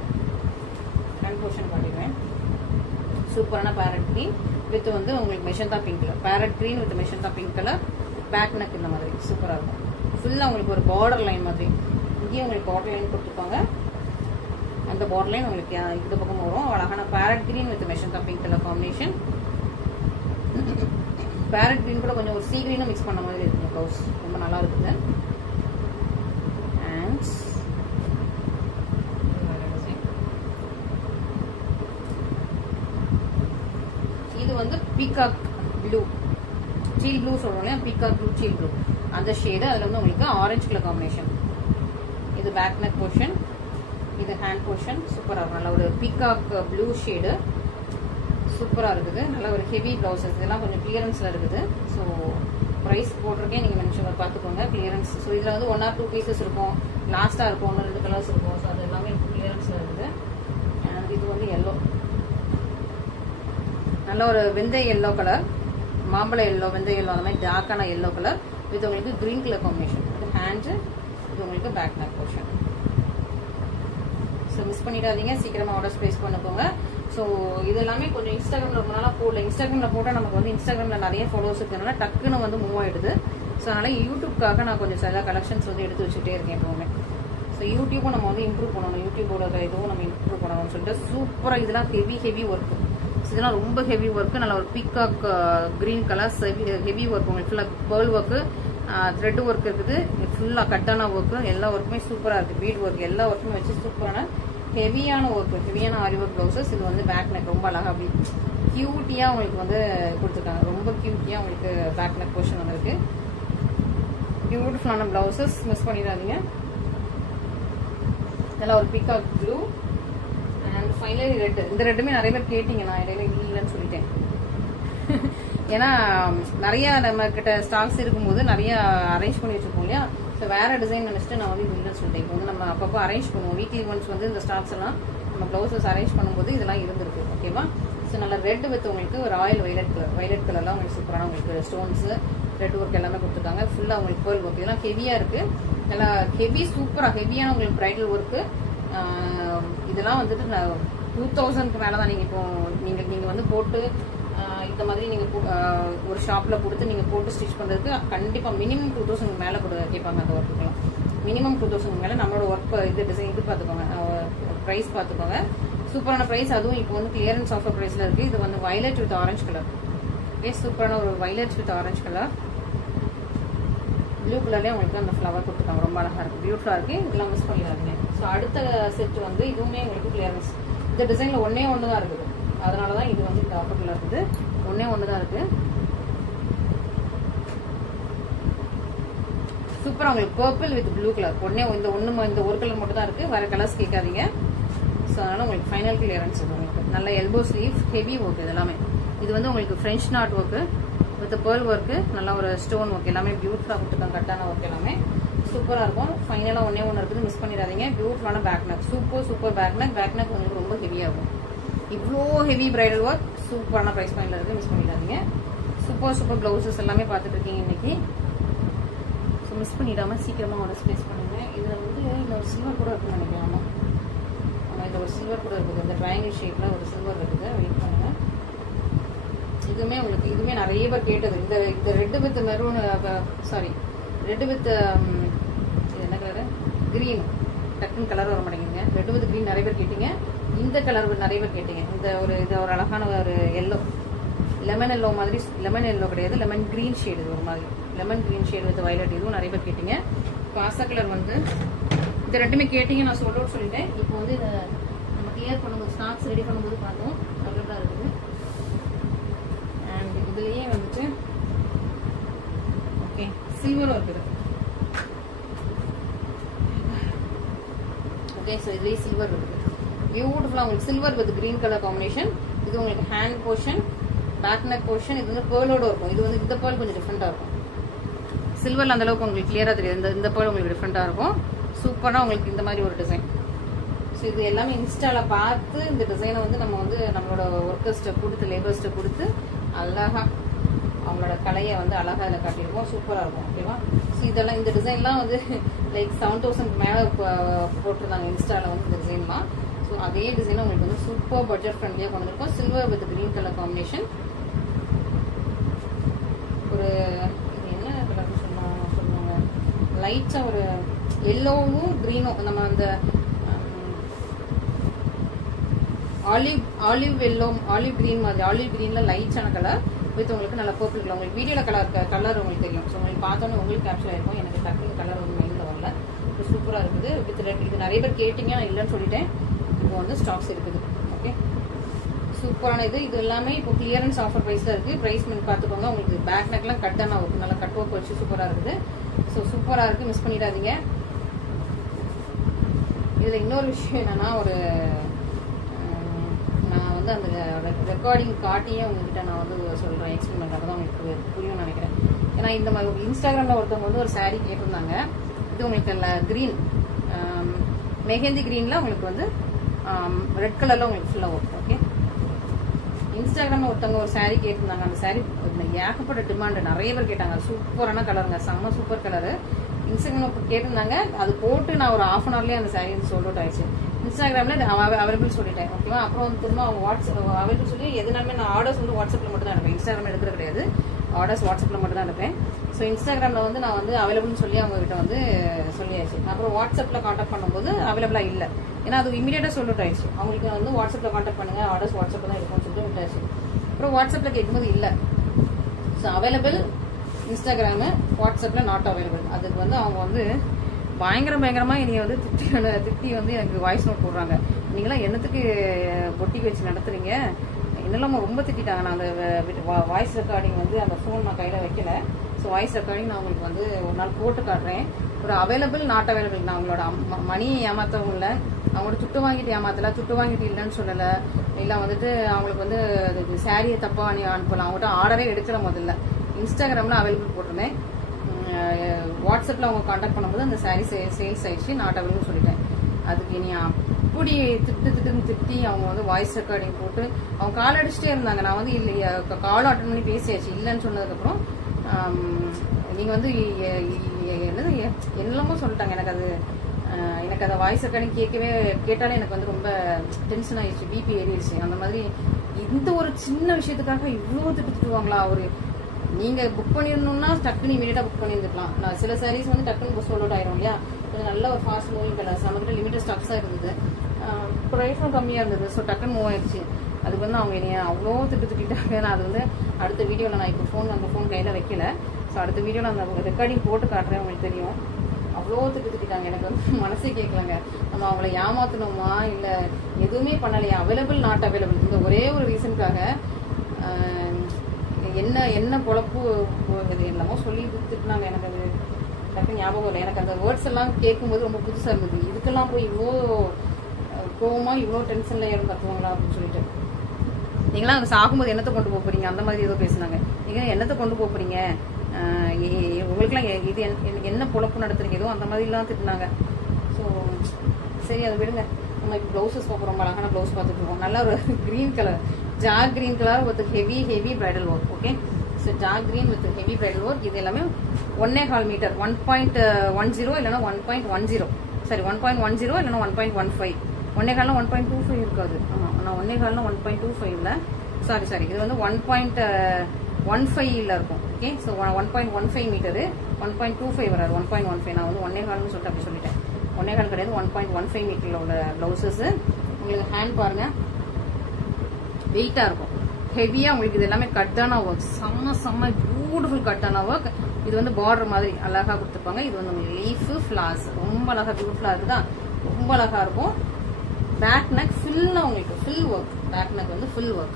ஹேண்ட் போர்ஷன் காட்டிடுவேன். சூப்பரான பேரட் க்ரீன் வித் வந்து உங்களுக்கு magenta pink colour. Parrot green with magenta pink colour. Back neck இந்த மாதிரி சூப்பராக இருக்கும். ஃபுல்லாக உங்களுக்கு ஒரு பார்டர் லைன் மாதிரி, இங்கேயும் உங்களுக்கு பார்டர் லைன் கொடுத்துருப்பாங்க. அந்த பார்டர் லைன் உங்களுக்கு இந்த பக்கம் வரும். அழகான farad green with மெஷந்தா pink colour combination. Farad green கூட கொஞ்சம் ஒரு சீ கிரீனும் மிக்ஸ் பண்ண மாதிரி இருக்குங்க ப்ளவுஸ். ரொம்ப நல்லா இருக்குது. அண்ட் இது வந்து பீகாக் ப்ளூ, சீல் ப்ளூ சொல்றோம் இல்லையா, பீகாக் ப்ளூ சீல் ப்ளூ அந்த ஷேடு. அதுல வந்து உங்களுக்கு ஆரஞ்சு கலர் காம்பினேஷன். இது பேக் நெக் போர்ஷன், இது ஹேண்ட் போர்ஷன். சூப்பரா இருக்கும். நல்ல ஒரு பீகாக் ப்ளூ ஷேடு சூப்பரா இருக்குது. நல்ல ஒரு ஹெவி பிளவுசஸ். இதெல்லாம் கொஞ்சம் கிளியரன்ஸ்ல இருக்குது. ஸோ ப்ரைஸ் போட்டிருக்கேன், நீங்க மென்ஷன் பார்த்துக்கோங்க. கிளியரன்ஸ். ஸோ இதுல வந்து 1 or 2 பீசஸ் இருக்கும், லாஸ்டா இருக்கும், 1 or 2 கலர்ஸ் இருக்கும். ஸோ அது எல்லாமே கிளியரன்ஸ்ல இருக்குது. அண்ட் இது வந்து எல்லோ, நல்ல ஒரு வெந்தய எல்லோ கலர், மாம்பழ எல்லோ, வெந்தய எல்லோ, அந்த மாதிரி டார்க்கான எல்லோ கலர் வித் உங்களுக்கு கிரீன் கலர் காம்பினேஷன். இது ஹேண்ட், இது உங்களுக்கு back neck portion. So miss பண்ணிடாதீங்க, சீக்கிரமா ஆர்டர்ஸ் பிளேஸ் பண்ணிக்கோங்க. ஸோ இது எல்லாமே கொஞ்சம் இன்ஸ்டாகிராம்ல ரொம்ப நாளா போடல. இன்ஸ்டாகிராம்ல போட்டால் நமக்கு வந்து இன்ஸ்டாகிராம்ல நிறைய ஃபாலோவர்ஸ் இருக்கிறதுனால டக்குன்னு வந்து மூவ் ஆயிடுது. ஸோ அதனால யூடியூப்காக நான் கொஞ்சம் சில கலெக்ஷன்ஸ் வந்து எடுத்து வச்சுட்டே இருக்கேன் எப்பவுமே. ஸோ யூடியூப்பும் நம்ம வந்து இம்ப்ரூவ் பண்ணணும், யூடியூபோட இதுவும் நம்ம இம்ப்ரூவ் பண்ணணும்னு சொல்லிட்டு சூப்பராக இதெல்லாம் ஹெவி ஒர்க். இதெல்லாம் ரொம்ப ஹெவி ஒர்க். நல்ல ஒரு peacock green colour heavy work. உங்களுக்கு ஃபுல்லாக பேர்ல் ஒர்க்கு, த்ரெட் ஒர்க் இருக்குது, ஃபுல்லா கட்டான ஒர்க்கு, எல்லா ஒர்க்குமே சூப்பரா இருக்கு. பீட் ஒர்க் எல்லா ஒர்க்குமே வச்சு சூப்பரான ஹெவியான ஒர்க், ஹெவியான ஆரி ஒர்க் பிளவுசஸ். இது வந்து பேக் நெக் ரொம்ப அழகா அப்படி கியூட்டியா உங்களுக்கு வந்து கொடுத்துருக்காங்க. ரொம்ப கியூட்டியா உங்களுக்கு பேக் நெக் போர்ஷன் வந்திருக்கு. பியூட்டிஃபுல்லான பிளவுசஸ், மிஸ் பண்ணிடாதீங்க. இதெல்லாம் ஒரு peacock blue and finally red. இந்த ரெட்டுமே நிறைய பேர் கேட்டீங்க, நான் இடையில இல்லைன்னு சொல்லிட்டேன். ஏன்னா நிறைய நம்ம கிட்ட ஸ்டாக்ஸ் இருக்கும்போது நிறைய அரேஞ்ச் பண்ணி வச்சிருக்கோம் இல்லையா. ஸோ வேற டிசைன் நினைச்சிட்டு நான் வந்து இது இல்லைன்னு சொல்லிட்டேன். இப்போ வந்து நம்ம அப்பப்போ அரேஞ்ச் பண்ணுவோம், வீக்லி ஒன்ஸ் வந்து இந்த ஸ்டாக்ஸ் எல்லாம் நம்ம பிளவுசஸ் அரேஞ்ச் பண்ணும்போது இதெல்லாம் இருந்திருக்கு. ஓகேவா. ஸோ நல்லா ரெட் வித் உங்களுக்கு ஒரு ராயல் வைலட் கலர்லாம் உங்களுக்கு சூப்பரான உங்களுக்கு ஸ்டோன்ஸ், ரெட் ஒர்க் எல்லாமே கொடுத்துருக்காங்க. ஃபுல்லா உங்களுக்கு பேர்ல் ஒர்க். இதெல்லாம் ஹெவியா இருக்கு, நல்லா ஹெவி சூப்பரா ஹெவியான உங்களுக்கு பிரைடல் ஒர்க்கு. இதெல்லாம் வந்துட்டு 2000க்கு மேலதான். நீங்க இப்போ நீங்க வந்து போட்டு இந்த மாதிரி நீங்க ஒரு ஷாப்ல கொடுத்து நீங்க போட்டு ஸ்டிச் பண்றதுக்கு கண்டிப்பா மினிமம் 2000 மேல கூட கேட்பாங்க. அந்த ஒர்க்குலாம் மினிமம் 2000 மேல நம்மளோட ஒர்க் இது டிசைன் இது பாத்துக்கோங்க, பிரைஸ் பாத்துக்கோங்க. சூப்பரான பிரைஸ். அதுவும் இப்போ வந்து கிளியரன்ஸ் ஆஃபர் பிரைஸ்ல இருக்கு. இது வந்து வயலட் வித் ஆரஞ்சு கலர். சூப்பரான ஒரு violet with orange colour, blue கலர்லயே உங்களுக்கு அந்த ஃபிளவர் கொடுத்துருக்காங்க. ரொம்ப அழகா இருக்கு, பியூட்டிஃபுல்லா இருக்கு. இதெல்லாம் மிஸ் பண்ணிடாதீங்க. ஸோ அடுத்த செட் வந்து இதுவுமே உங்களுக்கு கிளியரன்ஸ். இந்த டிசைன்ல ஒன்னே தான் இருக்குது, அதனாலதான் இது வந்து இந்த ஆஃபர்ல இருக்குது. ஒன்னே தான் இருக்கு. சூப்பரா உங்களுக்கு பர்பிள் வித் ப்ளூ கலர். இந்த ஒரு கலர் மட்டும் தான் இருக்கு, வேற கலர்ஸ் கேட்காதீங்க. ஸோ அதனால உங்களுக்கு ஃபைனல் கிளியரன்ஸ் இது. உங்களுக்கு நல்ல எல்போ ஸ்லீவ், ஹெவி ஒர்க். இது எல்லாமே இது வந்து உங்களுக்கு French not work with pearl work, நல்ல ஒரு ஸ்டோன் ஒர்க், எல்லாமே பியூட்டிஃபுல்லா கொடுத்துருக்காங்க. கட்டான ஒர்க் எல்லாமே சூப்பரா இருக்கும். ஃபைனலா ஒன்னே இருக்குது, மிஸ் பண்ணிடாதீங்க. பியூட்டிஃபுல்லான back neck, super back neck. Back neck உங்களுக்கு ரொம்ப ஹெவியா இருக்கும். இவ்வளோ ஹெவி பிரைடல் ஒர்க் சூப்பரான பிரைஸ் பாயிண்ட்ல இருக்கு, மிஸ் பண்ணிடாதீங்க. சூப்பர் பிளவுசஸ் எல்லாமே பார்த்துட்டு இருக்கீங்க இன்னைக்கு. ஸோ மிஸ் பண்ணிடாம சீக்கிரமா ஆர்டர் பிளேஸ் பண்ணுங்க. இதுல வந்து இன்னொரு சில்வர் கூட இருக்குன்னு நினைக்கிறேன். ஆமா, இதுல ஒரு சில்வர் கூட இருக்குது. இந்த ட்ரையாங்கிள் ஷேப்ல ஒரு சில்வர் இருக்குது. வெயிட் பண்ணுங்க. இதுவுமே நிறைய பேர் கேட்டது. இந்த red with maroon, sorry red with என்ன கலரு, கிரீன். டக்குன்னு கலர் வர மாட்டேங்குங்க. ரெட் வித் கிரீன் நிறைய பேர் கேட்டீங்க. இந்த கலர் நிறைய பேர் கேட்டீங்க. இது ஒரு அழகான ஒரு எல்லோ, லெமன் எல்லோ மாதிரி. லெமன் எல்லோ கிடையாது, லெமன் கிரீன் ஷேடு. இது ஒரு மாதிரி lemon green shade with violet. இதுவும் நிறைய பேர் கேட்டீங்க. காசா கலர் வந்து இந்த ரெண்டுமே கேட்டீங்க, நான் சொல்லிட்டேன். இப்போ வந்து இதை நம்ம கிளியர் பண்ணும்போது, ஸ்டாக்ஸ் ரெடி பண்ணும்போது பார்த்தோம், அவ்வளோதான் இருக்குது. அண்ட் இதுலயே வந்துட்டு ஓகே சில்வரும் இருக்குது. ஓகே, ஸோ இதுலேயே சில்வர் இருக்குது. பியூட்டிஃபுல்லாக உங்களுக்கு silver with green colour combination. இது உங்களுக்கு hand portion, back neck portion. இது வந்து பேர்லோட இருக்கும். இது வந்து இந்த பேர்ல் கொஞ்சம் டிஃப்ரெண்டா இருக்கும். சில்வர்ல அந்த அளவுக்கு உங்களுக்கு கிளியரா தெரியாது. இந்த பேர்ல் உங்களுக்கு டிஃப்ரெண்டா இருக்கும். சூப்பரா உங்களுக்கு இந்த மாதிரி ஒரு டிசைன். ஸோ இது எல்லாமே இன்ஸ்டால பார்த்து இந்த டிசைனை வந்து நம்ம வந்து நம்மளோட ஒர்க்கர்ஸ்ட்டை கொடுத்து, லேபர்ஸ்ட்டை கொடுத்து அழகா அவங்களோட கலையை வந்து அழகா இதில் காட்டியிருக்கோம். சூப்பரா இருக்கும். ஓகேவா. ஸோ இதெல்லாம் இந்த டிசைன்லாம் வந்து லைக் 7000 மேலே போட்டிருந்தாங்க இன்ஸ்டால வந்து இந்த டிசைன்லாம். ஸோ அதே டிசைன் உங்களுக்கு வந்து சூப்பர் பட்ஜெட் ஃப்ரெண்ட்லியாக கொண்டு வந்திருக்கோம். Silver with green colour combination. ஒரு இது என்ன கலர் சொல்லுவாங்க, லைட்ஸா ஒரு எல்லோவும் கிரீனும், நம்ம அந்த ஆலிவ் எல்லோ, ஆலிவ் கிரீன் மாதிரி, ஆலிவ் கிரீன்ல லைட்டான கலர் வித் உங்களுக்கு நல்ல பர்பிள் கலர். உங்களுக்கு வீடியோல கலர் உங்களுக்கு தெரியும். ஸோ உங்களுக்கு பார்த்தோன்னே உங்களுக்கு கேப்சர் ஆயிருக்கும். எனக்கு டக்குனு கலர் வந்து மெயினில் வரல. சூப்பராக இருக்குது வித் ரெட். இது நிறைய பேர் கேட்டிங்க, நான் இல்லைன்னு சொல்லிட்டேன். இப்போ வந்து ஸ்டாக்ஸ் இருக்குது. ஓகே, சூப்பரான இது எல்லாமே இப்போ கிளியரன்ஸ் ஆஃபர் ப்ரைஸ்ல இருக்கு. பிரைஸ் பார்த்துக்கோங்க. உங்களுக்கு பேக் நெக்லாம் கட்டான ஒர்க், நல்லா கட் ஒர்க் வச்சு சூப்பராக இருக்குது. ஸோ சூப்பராக இருக்கு, மிஸ் பண்ணிடாதீங்க. இதில் இன்னொரு விஷயம் என்னன்னா, நான் வந்து அந்த ரெக்கார்டிங் காட்டியே உங்ககிட்ட நான் வந்து சொல்றேன், எக்ஸ்பிளைன் பண்றேன். அப்பதான் உங்களுக்கு புரியும்னு நினைக்கிறேன். ஏன்னா இந்த மாதிரி இன்ஸ்டாகிராம்ல ஒருத்தவங்க வந்து ஒரு சாரீ கேட்டிருந்தாங்க. இது உங்களுக்கு கிரீன், மெஹந்தி கிரீன்ல உங்களுக்கு வந்து ரெட் கலர்ல உங்களுக்கு ஃபுல்லா வரும். ஓகே, இன்ஸ்டாகிராம்ல ஒருத்தவங்க ஒரு சாரீ கேட்டிருந்தாங்க. அந்த சாரீ ஏகப்பட்ட டிமாண்ட், நிறைய பேர் கேட்டாங்க. சூப்பரான கலருங்க, செம்ம சூப்பர் கலரு. இன்ஸ்டாகிராம்ல கேட்டிருந்தாங்க. அது போட்டு நான் ஒரு ஹாஃப் அன் ஹவர்லயே அந்த சாரீ வந்து சோல்ட் அவுட் ஆயிடுச்சு. இன்ஸ்டாகிராம்ல அவைலபிள் சொல்லிட்டேன். ஓகேவா, அப்புறம் வந்து திரும்ப அவங்க வாட்ஸ்அப் அவைலபிள் சொல்லி எதுனாலுமே நான் ஆர்டர்ஸ் வந்து வாட்ஸ்அப்ல மட்டும் தான் எடுப்பேன். இன்ஸ்டாகிராம் எடுக்கிறது கிடையாது, ஆர்டர்ஸ் வாட்ஸ்அப்ல மட்டும் தான் எடுப்பேன். ஸோ இன்ஸ்டாகிராம்ல வந்து நான் வந்து அவைலபிள்னு சொல்லி அவங்க கிட்ட வந்து சொல்லியாச்சு. அப்புறம் வாட்ஸ்அப்ல கான்டாக்ட் பண்ணும்போது அவைலபிளா இல்லை. ஏன்னா அது இமீடியட்டா சொல்லிட்டு ஆயிடுச்சு. அவங்களுக்கு வந்து வாட்ஸ்அப்ல கான்டாக்ட் பண்ணுங்க, ஆர்டர்ஸ் வாட்ஸ்அப்ல தான் இருக்கும்னு சொல்லிட்டு விட்டாச்சு. அப்புறம் வாட்ஸ்அப்ல கேட்கும்போது இல்லை. ஸோ அவைலபிள் இன்ஸ்டாகிராமு, வாட்ஸ்அப்ல நாட் அவைலபிள். அதுக்கு வந்து அவங்க வந்து பயங்கரமா என்னைய வந்து திட்டி வந்து எனக்கு வாய்ஸ் நோட் போடுறாங்க. நீங்களாம் என்னத்துக்கு பொட்டிக்கு வச்சு நடத்துறீங்க, என்னெல்லாம் ரொம்ப திட்டாங்க. நான் அந்த வாய்ஸ் ரெக்கார்டிங் வந்து அந்த ஃபோன் நான் கையில வைக்கல. ஸோ வாய்ஸ் ரெக்கார்டிங் நான் உங்களுக்கு வந்து ஒரு நாள் போட்டு காட்டுறேன். ஒரு அவைலபிள் நாட் அவைலபிள். நான் அவங்களோட மணியை ஏமாத்தவும் இல்லை, அவங்களோட துட்டு வாங்கிட்டு ஏமாத்தல, துட்டு வாங்கிட்டு இல்லைன்னு சொல்லலை. இல்லை வந்துட்டு அவங்களுக்கு வந்து சாரியை தப்பா அனுப்பலாம். அவங்ககிட்ட ஆர்டரே எடுக்கிற முதல்ல இன்ஸ்டாகிராம்ல அவைலபிள் போட்டிருந்தேன். வாட்ஸ்அப்ல அவங்க கான்டாக்ட் பண்ணும்போது அந்த சாரீ சேல்ஸ் ஆயிடுச்சு, நாட் அவைலபிள் சொல்லிட்டேன். அதுக்கு இனி அப்படி திட்டி அவங்க வந்து வாய்ஸ் ரெக்கார்டிங் போட்டு அவங்க கால் அடிச்சுட்டே இருந்தாங்க. நான் வந்து இல்லையா காலும் அட்டன் பண்ணி பேசியாச்சு. இல்லைன்னு சொன்னதுக்கப்புறம் நீங்க வந்து என்னது என்னெல்லாமோ சொல்லிட்டாங்க. எனக்கு அந்த வாய்ஸ் ரெக்கார்டிங் கேட்டாலே எனக்கு வந்து ரொம்ப டென்ஷன் ஆயிடுச்சு, பிபி ஏறிடுச்சு. அந்த மாதிரி இந்த ஒரு சின்ன விஷயத்துக்காக இவ்வளோ திட்டுவாங்களா? நீங்க புக் பண்ணிடணும்னா டக்குன்னு இமீடியட்டா புக் பண்ணிருந்துக்கலாம். நான் சில சாரீஸ் வந்து டக்குன்னு சோல்ட் அவுட் ஆயிரும் இல்லையா. கொஞ்சம் நல்ல ஒரு ஃபாஸ்ட் மூவிங் கலர்ஸ், நம்மகிட்ட லிமிடெட் ஸ்டாக்ஸா இருந்தது, ப்ரைஸும் கம்மியா இருந்தது. ஸோ டக்குன்னு மூவ் ஆயிடுச்சு. அதுக்கு வந்து அவங்க என்னைய அவ்வளோ திட்டாங்க. நான் அது வந்து அடுத்த வீடியோல நான் இப்போ அந்த ஃபோன் கையில வைக்கல. ஸோ அடுத்த வீடியோல அந்த ரெக்கார்டிங் போட்டு காட்டுறேன், உங்களுக்கு தெரியும். அவ்வளோ திட்டாங்க. எனக்கு வந்து மனசே கேட்கலங்க. நம்ம அவங்கள ஏமாத்தணுமா இல்லை எதுவுமே பண்ணலையா? அவைலபிள் நாட் அவைலபிள் இந்த ஒரே ஒரு ரீசனுக்காக என்ன பொழப்பு என்னமோ சொல்லி திட்டுனாங்க. எனக்கு அது டக்கு ஞாபகம் இல்லை. எனக்கு அந்த வேர்ட்ஸ் எல்லாம் கேட்கும்போது ரொம்ப புதுசா இருந்தது. இதுக்கெல்லாம் போய் இவ்வளோ கோவமா இவ்வளோ டென்ஷன்ல இருந்து கத்துவாங்களா அப்படின்னு சொல்லிட்டு. நீங்களாம் அங்கே சாகும்போது என்னத்தை கொண்டு போறீங்க அந்த மாதிரி ஏதோ பேசினாங்க. நீங்க என்னத்தை கொண்டு போறீங்க, உங்களுக்குலாம் இது என்ன பொழப்பு நடத்துறீங்க ஏதோ அந்த மாதிரிலாம் திட்டுனாங்க. ஸோ சரி, அதை விடுங்க. நம்ம இப்போ பிளவுசஸ் பார்ப்போம். ரொம்ப அழகான பிளவுஸ் பார்த்துட்டு இருக்கோம். நல்லா ஒரு green colour, dark green colour with heavy bridal work. Okay, so dark green with heavy bridal work. இது எல்லாமே 1.25 மீட்டர், 1.10 இல்லைன்னா 1.10, சரி 1.10 இல்லைன்னா 1.15. 1.25 1.25 இருக்காது. ஆமா, நான் 1.25 1.25 சாரி இது வந்து 1.15 இருக்கும். ஓகே, ஸோ 1.15 மீட்டரு, 1.25 வராது, 1.15. நான் வந்து 1.25 சொல்லிட்டு அப்படி சொல்லிட்டேன். 1.25 கிடையாது, 1.15 மீட்டர்ல உள்ள பிளவுசஸ். உங்களுக்கு ஹேண்ட் பாருங்க, வெயிட்டா இருக்கும், ஹெவியா. உங்களுக்கு இது எல்லாமே கட்டான ஒர்க், செம்ம பியூட்டிஃபுல் கட்டான ஒர்க். இது வந்து பார்டர் மாதிரி அழகா கொடுத்துருப்பாங்க. இது வந்து உங்களுக்கு லீஃப் ஃபிளார்ஸ் ரொம்ப அழகா பியூட்டிஃபுல்லா இருக்குதான், ரொம்ப அழகா இருக்கும். பேக் நெக் ஃபுல்லா உங்களுக்கு ஃபுல் ஒர்க். பேக் நெக் வந்து ஃபுல் ஒர்க்,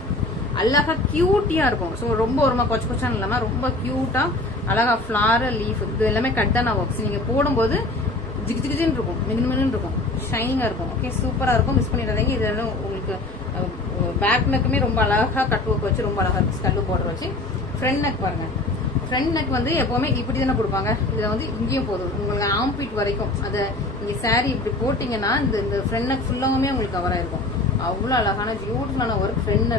அழகா கியூட்டியா இருக்கும். ஸோ ரொம்ப ஒரு கொச்சான் இல்லாம ரொம்ப கியூட்டா அழகா ஃபிளார் லீஃப் இது எல்லாமே கட்டான ஒர்க்ஸ். நீங்க போடும்போது ஜிகிஜின்னு இருக்கும், மின்னு இருக்கும், ஷைனிங்கா இருக்கும். ஓகே, சூப்பரா இருக்கும், மிஸ் பண்ணிடாதீங்க. இது உங்களுக்கு பேக் நெக்குமே ரொம்ப அழகா கட் ஒர்க் வச்சு ரொம்ப அழகா ஸ்கல்லு பார்டர் வச்சு. ஃப்ரண்ட் நெக் பாருங்க, ஃப்ரண்ட் நெக் வந்து எப்பவுமே இப்படி தானே கொடுப்பாங்க. இதுல வந்து இங்கேயும் போதும் உங்களுக்கு ஆம்பீட் வரைக்கும். அதை நீங்க சாரி இப்படி போட்டீங்கன்னா இந்த ஃப்ரண்ட் நெக் ஃபுல்லாவுமே உங்களுக்கு கவர் ஆயிருக்கும். அவ்வளோ அழகான பியூட்டிஃபுல்லான ஒர்க். ஃப்ரண்ட்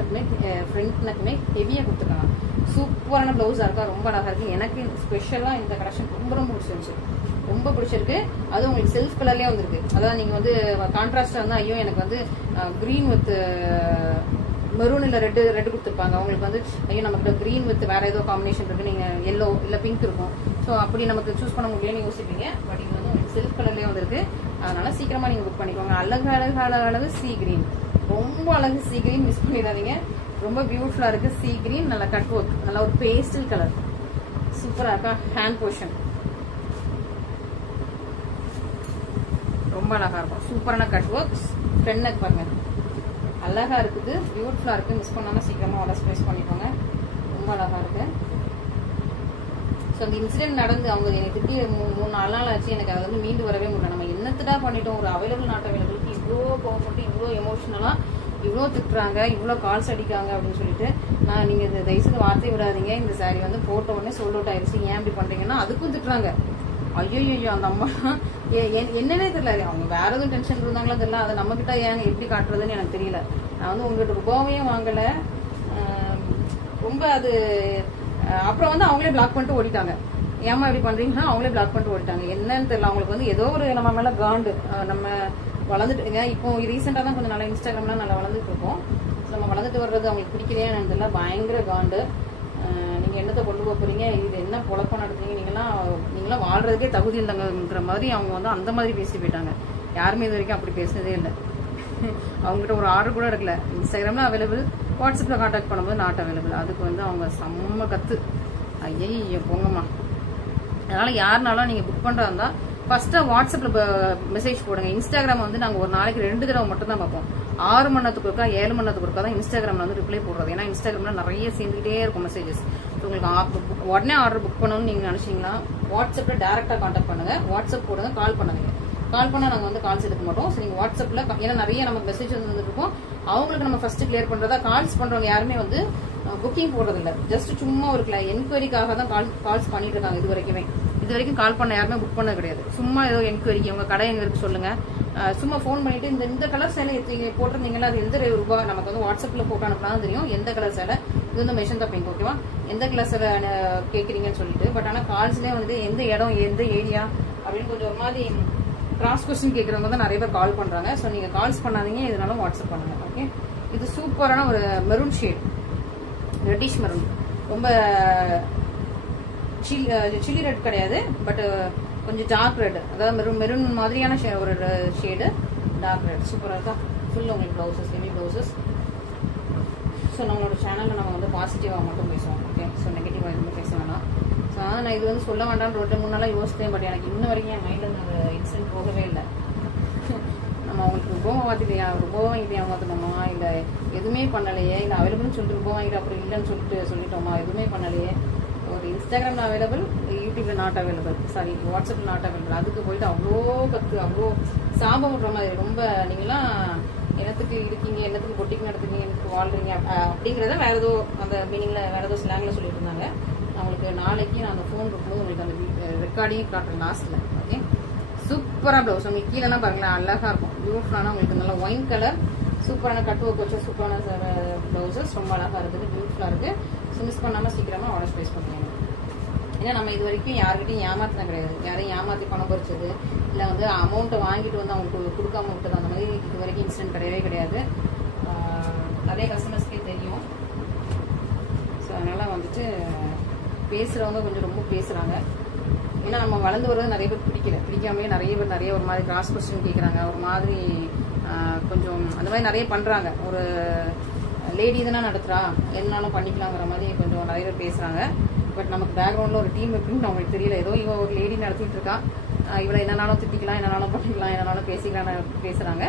நெக்குமே ஹெவியா கொடுத்துருக்காங்க. சூப்பரான பிளவுஸா இருக்கா, ரொம்ப அழகா இருக்கு. எனக்கு ஸ்பெஷலா இந்த கலெக்ஷன் ரொம்ப பிடிச்சிருந்துச்சு, ரொம்ப பிடிச்சிருக்கு. அது உங்களுக்கு செல்ஃப் கலர்லயே வந்திருக்கு. அதாவது நீங்க வந்து கான்ட்ராஸ்டா இருந்தா ஐயோ எனக்கு வந்து கிரீன் வித் மெரூன் இல்ல ரெட் கொடுத்துருப்பாங்க. அவங்களுக்கு வந்து ஐயோ நமக்கு கிரீன் வித் வேற ஏதோ காம்பினேஷன் இருக்கு, நீங்க எல்லோ இல்ல பிங்க் இருக்கும். ஸோ அப்படி நமக்கு சூஸ் பண்ண முடியலன்னு யோசிப்பீங்க. பட் இது வந்து உங்களுக்கு செல்ஃப் கலர்லயே வந்திருக்கு. அதனால சீக்கிரமா நீங்க புக் பண்ணிக்கோங்க. அழகு சி கிரீன் ரொம்ப அழகு சீ கிரீன், மிஸ் பண்ணிடாதீங்க. ரொம்ப பியூட்டிஃபுல்லா இருக்கு. சீ கிரீன், நல்ல கட் ஒர்க், நல்ல ஒரு பேஸ்டல் கலர், சூப்பரா இருக்கா. ஹேண்ட் போர்ஷன் ரொம்ப அழகா இருக்கும். சூப்பரான கட் ஒர்க். ஃப்ரண்ட் நெக் பாருங்க, அழகா இருக்குது, பியூட்டிஃபுல்லா இருக்கு. மிஸ் பண்ணாம சீக்கிரமா ஆர்டர் பிளேஸ் பண்ணிக்கோங்க. ரொம்ப அழகா இருக்கு. ஸோ அந்த இன்சிடென்ட் நடந்து அவங்க எனக்கு திட்டி 3-4 நாள் ஆச்சு. எனக்கு அதை வந்து மீண்டு வரவே முடியல. நம்ம என்னத்துடா பண்ணிட்டோம், ஒரு அவைலபிள் நாட் அவைலபிளுக்கு இவ்வளோ கோவப்பட்டு இவ்வளோ எமோஷனலா இவ்வளோ திட்டுறாங்க, இவ்வளோ கால்ஸ் அடிக்காங்க அப்படின்னு சொல்லிட்டு நான் நீங்க இந்த தயவுசெய்து வார்த்தை விடாதீங்க. இந்த சாரி வந்து போட்ட உடனே சோல்ட் அவுட் ஆயிடுச்சு, ஏன் இப்படி பண்றீங்கன்னா அதுக்கும் திட்டுறாங்க. ஐயோ அந்த அம்மா என்னன்னே தெரியல. அவங்க வேற எதுவும் டென்ஷன் இருந்தாங்களோ தெரியல. அதை நம்ம கிட்ட ஏங்க எப்படி காட்டுறதுன்னு எனக்கு தெரியல. நான் வந்து உங்ககிட்ட ரூபாவையும் வாங்கல. ரொம்ப அது அப்புறம் வந்து அவங்களே பிளாக் பண்ணிட்டு ஓடிட்டாங்க. ஏமா இப்படி பண்றீங்கன்னா அவங்களே பிளாக் பண்ணிட்டு ஓடிட்டாங்க. என்னன்னு தெரியல. அவங்களுக்கு வந்து ஏதோ ஒரு நம்ம மேல காண்டு. நம்ம வளர்ந்துட்டு இப்போ ரீசெண்டா தான் கொஞ்சம் நல்லா இன்ஸ்டாகிராம்லாம் நல்லா வளர்ந்துட்டு இருக்கோம். நம்ம வளர்ந்துட்டு வர்றது அவங்களுக்கு பிடிக்கலையே தெரியல. பயங்கர காண்டு. நீங்க என்னத்தை கொண்டு போக போறீங்க, இது என்ன பொழப்பம் நடத்துறீங்க, நீங்களாம் வாழ்றதுக்கே தகுதி இல்லைங்கிற மாதிரி அவங்க வந்து அந்த மாதிரி பேசி போயிட்டாங்க. யாருமே இது வரைக்கும் அப்படி பேசினதே இல்லை. அவங்ககிட்ட ஒரு ஆர்டர் கூட எடுக்கல. இன்ஸ்டாகிராம்ல அவைலபிள், வாட்ஸ்அப்ல கான்டாக்ட் பண்ணும்போது நாட் அவைலபிள். அதுக்கு வந்து அவங்க செம்ம கத்து. ஐயோ போங்கம்மா. அதனால யாருனாலும் நீங்க புக் பண்றதா இருந்தா ஃபர்ஸ்ட் வாட்ஸ்அப்ல மெசேஜ் போடுங்க. இன்ஸ்டாகிராம் வந்து நாங்க ஒரு நாளைக்கு 2 தடவை மட்டும் தான் பார்ப்போம். 6 மணி நேரத்துக்கு ஒருக்கா 7 மணி நேரத்துக்கு ஒருக்கா தான் இன்ஸ்டாகிராம்ல வந்து ரிப்ளை போடுறது. ஏன்னா இன்ஸ்டாகிராம்ல நிறைய சேர்ந்துகிட்டே இருக்கும் மெசேஜஸ். உங்களுக்கு உடனே ஆர்டர் புக் பண்ணணும்னு நீங்க நினைச்சீங்கன்னா வாட்ஸ்அப்ல டைரக்டா கான்டாக்ட் பண்ணுங்க. வாட்ஸ்அப் போடுங்க, கால் பண்ணுங்க. கால் பண்ணா நாங்க வந்து கால்ஸ் எடுக்க மாட்டோம். நீங்க வாட்ஸ்அப்ல, ஏன்னா நிறைய நம்ம மெசேஜ் வந்துட்டு இருக்கோம். அவங்களுக்கு நம்ம ஃபர்ஸ்ட் கிளியர் பண்றதா. கால்ஸ் பண்றவங்க யாருமே வந்து புக்கிங் போடுறது இல்ல. ஜஸ்ட் சும்மா ஒரு என்கொயரிக்காக தான் கால்ஸ் பண்ணிட்டு இருக்காங்க. இது வரைக்கும் கால் பண்ண யாருமே புக் பண்ண கிடையாது. சும்மா ஏதோ என்கொயரிக்கு உங்க கடை எங்க இருக்கு சொல்லுங்க, சும்மா போன் பண்ணிட்டு இந்த கலர் சேலை போட்டிருந்தீங்களா, அது எந்த ரூபாய், நமக்கு வந்து வாட்ஸ்அப்ல போட்டோ அனுப்பினா தெரியும் எந்த கலர் சேலை. இது வந்து மெஷன் தப்பிங்க, ஓகேவா, எந்த கலர் சேலை கேட்குறீங்கன்னு சொல்லிட்டு. பட் ஆனா கால்ஸ்லேயே வந்து எந்த இடம், எந்த ஏரியா அப்படின்னு கொஞ்சம் ஒரு மாதிரி கிராஸ் கொஸ்டின் கேட்கறவங்க தான் நிறைய பேர் கால் பண்றாங்க. ஸோ நீங்க கால்ஸ் பண்ணாதீங்க, இதனால வாட்ஸ்அப் பண்ணுங்க. ஓகே, இது சூப்பரான ஒரு மெரூன் ஷேட், ரெட்டிஷ் மெரூன். ரொம்ப சில்லி ரெட் கிடையாது, பட் கொஞ்சம் டார்க் ரெட், அதாவது மெரூன் மாதிரியான ஒரு ஷேடு, டார்க் ரெட். சூப்பராக இருக்கா. ஃபுல் உங்களுக்கு ப்ளவுசஸ், ஹெவி ப்ளவுசஸ். ஸோ நம்மளோட சேனலில் நம்ம வந்து பாசிட்டிவாக மட்டும் பேசுவோம். ஓகே, ஸோ நெகட்டிவாக எதுவுமே பேச வேணாம். ஸோ ஆனால் நான் இது வந்து சொல்ல வேண்டாம்னு 2-3 நாளாக யோசித்தேன். பட் எனக்கு இன்ன வரைக்கும் என் மைண்டில் அந்த இன்சிடென்ட் போகவே இல்லை. நம்ம அவங்களுக்கு ரூபாய் மாற்றிலையா, ரூபாய் வாங்கிட்டு ஏமாற்றணுமா, இல்லை எதுவுமே பண்ணலையே, இல்லை அவைலபிள்னு சொல்லிட்டு ரூபாய் வாங்கிட்டு அப்புறம் இல்லைன்னு சொல்லிட்டோமா, எதுவுமே பண்ணலையே. ஒரு இன்ஸ்டாகிராம்ல அவைலபிள், யூடியூப்ல நாட் அவைலபிள், சாரி வாட்ஸ்அப்ல நாட் அவைலபிள். அதுக்கு போயிட்டு அவ்வளோ கத்து, அவ்வளோ சாபம் விடுற மாதிரி. ரொம்ப நீங்களாம் என்னத்துக்கு இருக்கீங்க, என்னத்துக்கு பொட்டிக்கு நடத்துறீங்க, எனக்கு வாழ்றீங்க அப்படிங்கிறத வேற ஏதோ அந்த மீனிங்ல வேற ஏதோ ஸ்லாங்ல சொல்லிட்டு இருந்தாங்க. அவங்களுக்கு நாளைக்கு நான் அந்த ஃபோன் இருக்கும்போது உங்களுக்கு அந்த ரெக்கார்டிங் காட்டுறேன் லாஸ்ட்ல. ஓகே, சூப்பரா ப்ளவுஸ். உங்களுக்கு கீழெல்லாம் பாருங்களேன், அழகா இருக்கும், பியூட்டிஃபுல்லான உங்களுக்கு நல்லா ஒயின் கலர், சூப்பரான கட் ஒர்க் வச்ச சூப்பரான ப்ளவுசஸ், ரொம்ப அழகா இருக்குது, பியூட்டிஃபுல்லா இருக்கு. ஸோ மிஸ் பண்ணாம சீக்கிரமா ஆர்டர் பிளேஸ் பண்ணுவீங்க. ஏன்னா நம்ம இது வரைக்கும் யாருக்கிட்டையும் ஏமாத்தினா கிடையாது. யாரையும் ஏமாத்தி பணம் பறிச்சது, இல்லை வந்து அமௌண்ட்டை வாங்கிட்டு வந்து அவங்களுக்கு கொடுக்காம விட்டது, அந்த மாதிரி இது வரைக்கும் இன்சிடென்ட் கிடையவே கிடையாது. நிறைய கஸ்டமர்ஸ்க்கே தெரியும். ஸோ அதனால வந்துட்டு பேசுறவங்க கொஞ்சம் ரொம்ப பேசுறாங்க. ஏன்னா நம்ம வளர்ந்து வர்றது நிறைய பேர் பிடிக்காமே நிறைய பேர் நிறைய ஒரு மாதிரி கிராஸ் கொஸ்டின் கேட்குறாங்க, ஒரு மாதிரி கொஞ்சம் அந்த மாதிரி நிறைய பண்றாங்க. ஒரு லேடி தானே நடத்துறா, என்னாலும் பண்ணிக்கலாங்கிற மாதிரி கொஞ்சம் நிறைய பேர் பேசுறாங்க. பட் நமக்கு பேக்ரவுண்ட்ல ஒரு டீம் எப்படின்னு அவங்களுக்கு தெரியல. ஏதோ இவ ஒரு லேடி நடத்திட்டு இருக்கா, இவளை என்னன்னாலும் திட்டிக்கலாம், என்னன்னாலும் பண்ணிக்கலாம், என்னன்னாலும் பேசிக்கலாம் பேசுறாங்க.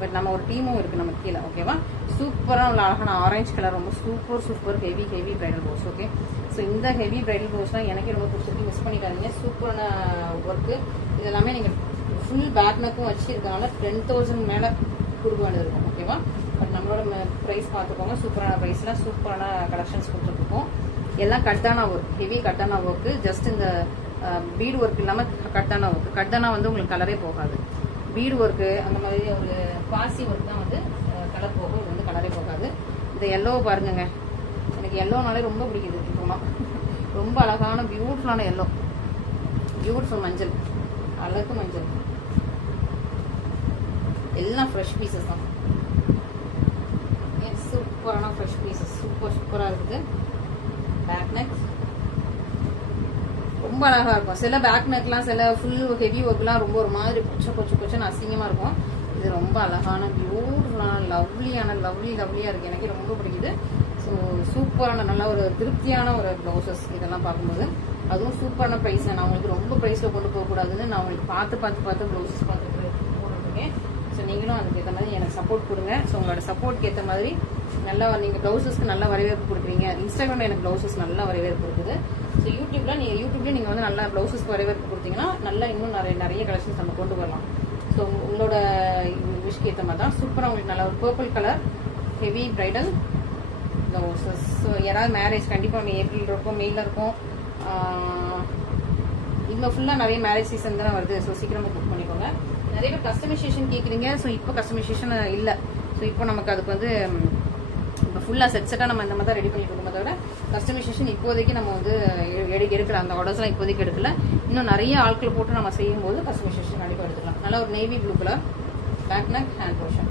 பட் நம்ம ஒரு டீமும் இருக்கு நமக்கு கீழே. ஓகேவா, சூப்பரா உள்ள அழகான ஆரஞ்சு கலர், ரொம்ப super heavy bridal blouse. Okay, so இந்த ஹெவி பிரைடல் ப்ளவுஸ் தான் எனக்கே ரொம்ப பிடிச்சிருக்கு. மிஸ் பண்ணிக்காதீங்க, சூப்பரான ஒர்க்கு. இது எல்லாமே நீங்க ஃபுல் பேக் நெக்கும் வச்சிருக்கனால 10,000 மேல கொடுக்க வேண்டியது இருக்கும். ஓகேவா, பட் நம்மளோட ப்ரைஸ் பார்த்துக்கோங்க. சூப்பரான ப்ரைஸ்ல சூப்பரான கலெக்ஷன்ஸ் கொடுத்துருக்கோம். எல்லாம் கட்டான ஒர்க், ஹெவி கட்டான ஒர்க்கு. ஜஸ்ட் இந்த பீடு ஒர்க் இல்லாம கட்டான ஒர்க். கட்டானா வந்து உங்களுக்கு கலரே போகாது. பீடு ஒர்க்கு அந்த மாதிரி ஒரு பாசி ஒர்க் தான் வந்து கலர் போகும். இது வந்து கலரே போகாது. இந்த எல்லோ பாருங்க, எனக்கு எல்லோனாலே ரொம்ப பிடிக்குது. இப்போ ரொம்ப அழகான பியூட்டிஃபுல்லான எல்லோ, பியூட்டிஃபுல் மஞ்சள், அழகு மஞ்சள், எல்லாம் ஃப்ரெஷ் பீசஸ் தான். சூப்பரான ஃப்ரெஷ் பீசஸ், சூப்பரா இருக்குது. பேக் நெக் ரொம்ப அழகா இருக்கும். சில பேக் நெக்லாம் சில ஃபுல் ஹெவி ஒர்க்லாம் ரொம்ப ஒரு மாதிரி கொச்சன்னு அசிங்கமா இருக்கும். இது ரொம்ப அழகான பியூட்டிஃபுல்லான லவ் லவ்லியா இருக்கு. எனக்கு ரொம்ப பிடிக்குது. ஸோ சூப்பரான நல்ல ஒரு திருப்தியான ஒரு ப்ளவுசஸ் இதெல்லாம் பார்க்கும்போது. அதுவும் சூப்பரான ப்ரைஸ். நான் உங்களுக்கு ரொம்ப ப்ரைஸில் கொண்டு போகக்கூடாதுன்னு நான் உங்களுக்கு பார்த்து ப்ளவுசஸ் போட்டுருக்கேன். ஸோ நீங்களும் அதுக்கு ஏற்ற மாதிரி எனக்கு சப்போர்ட் கொடுங்க. ஸோ உங்களோட சப்போர்ட்க்கு ஏற்ற மாதிரி நல்லா நீங்கள் ப்ளவுசஸ்க்கு நல்ல வரவேற்பு கொடுக்குறீங்க. இன்ஸ்டாகிராமில் எனக்கு ப்ளவுசஸ் நல்ல வரவேற்பு இருக்குது. ஸோ யூடியூப்லேயும் நீங்கள் வந்து நல்லா ப்ளவுசஸ்க்கு வரவேற்பு கொடுத்தீங்கன்னா நல்லா இன்னும் நிறைய கலெக்ஷன்ஸ் நம்ம கொண்டு வரலாம். ஸோ உங்களோட விஷக்கு ஏற்ற மாதிரி தான் சூப்பராக உங்களுக்கு நல்ல ஒரு purple colour heavy bridal blouses. So யாராவது மேரேஜ் கண்டிப்பாக ஏப்ரல் இருக்கும், மேல இருக்கும். இன்னும் ஃபுல்லாக நிறைய மேரேஜ் சீசன் தானே வருது. ஸோ சீக்கிரமாக புக் பண்ணிக்கோங்க. நிறைய பேர் கஸ்டமைசேஷன் கேட்குறீங்க. ஸோ இப்போ கஸ்டமைசேஷன் இல்லை. ஸோ இப்போ நமக்கு அதுக்கு வந்து இப்போ ஃபுல்லாக செட்டாக நம்ம இந்த மாதிரி தான் ரெடி பண்ணி கொடுக்குறத விட கஸ்டமைசேஷன் இப்போதைக்கு நம்ம வந்து எடுக்கல. அந்த ஆர்டர்ஸ்லாம் இப்போதைக்கு எடுக்கல. இன்னும் நிறைய ஆட்கள் போட்டு நம்ம செய்யும்போது கஸ்டமைசேஷன் கண்டிப்பாக எடுத்துக்கலாம். நல்லா ஒரு navy blue colour back neck hand portion.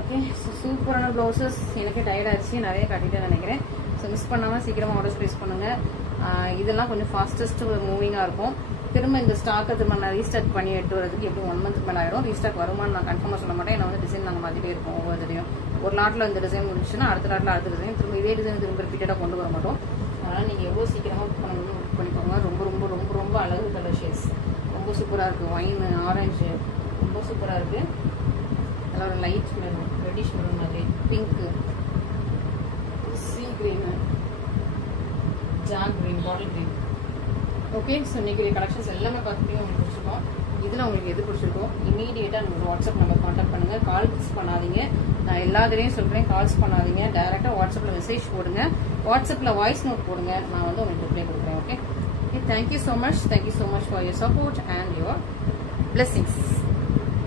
Okay, so சூப்பரான ப்ளவுசஸ். எனக்கு டயர்ட் ஆச்சு, நிறைய கட்டிட்டு நினைக்கிறேன். ஸோ மிஸ் பண்ணாமல் சீக்கிரமாக ஆர்டர்ஸ் ப்ளேஸ் பண்ணுங்கள். இதெல்லாம் கொஞ்சம் ஃபாஸ்டஸ்ட் மூவிங்காக இருக்கும். திரும்ப இந்த ஸ்டாக்கை திரும்ப நான் ரீஸ்டார்ட் பண்ணி எடுத்து வரதுக்கு எப்படி 1 month மேலே ஆகிடும். ரீஸ்டாக் வருமானு நான் கன்ஃபார்மாக சொல்ல மாட்டேன். ஏன்னா வந்து டிசைன் நாங்கள் மாற்றிட்டே இருப்போம். ஒவ்வொரு தடையும் ஒரு லாட்டில் இந்த டிசைன் முடிச்சுன்னா அடுத்த லாட்டில் அடுத்த டிசைன் திரும்ப இதே டிசைன் திரும்ப ரிப்பீட்டடாக கொண்டு வர மாட்டோம். அதனால் நீங்கள் எவ்வளோ சீக்கிரமாக புக் பண்ணணும்னு புக் பண்ணிக்கோங்க. ரொம்ப ரொம்ப ரொம்ப ரொம்ப அழகு கலர் ஷேட்ஸ் ரொம்ப சூப்பராக இருக்குது. ஒயின், ஆரஞ்சு ரொம்ப சூப்பராக இருக்குது. நல்லா ஒரு லைட் மெரூன், ரெட்டிஷ் மெரூன் மாதிரி, பிங்க்கு, சீ க்ரீனு, ஜாக் green, bottle green. Okay, so இன்றைக்கி கலெக்ஷன்ஸ் எல்லாமே பார்த்துட்டு உங்களுக்கு பிடிச்சிருக்கோம். இதில் உங்களுக்கு எது பிடிச்சிருக்கோம் இமீடியேட்டாக நம்ம வாட்ஸ்அப் நம்பர் கான்டாக்ட் பண்ணுங்கள். கால்ஸ் பண்ணாதீங்க. நான் எல்லாத்துலேயும் சொல்கிறேன், கால்ஸ் பண்ணாதீங்க. டேரெக்டாக வாட்ஸ்அப்பில் மெசேஜ் போடுங்க. வாட்ஸ்அப்பில் வாய்ஸ் நோட் போடுங்க. நான் வந்து உங்களுக்கு ரிப்ளை கொடுக்குறேன். Okay, thank you so much. Thank you so much for your support and your blessings.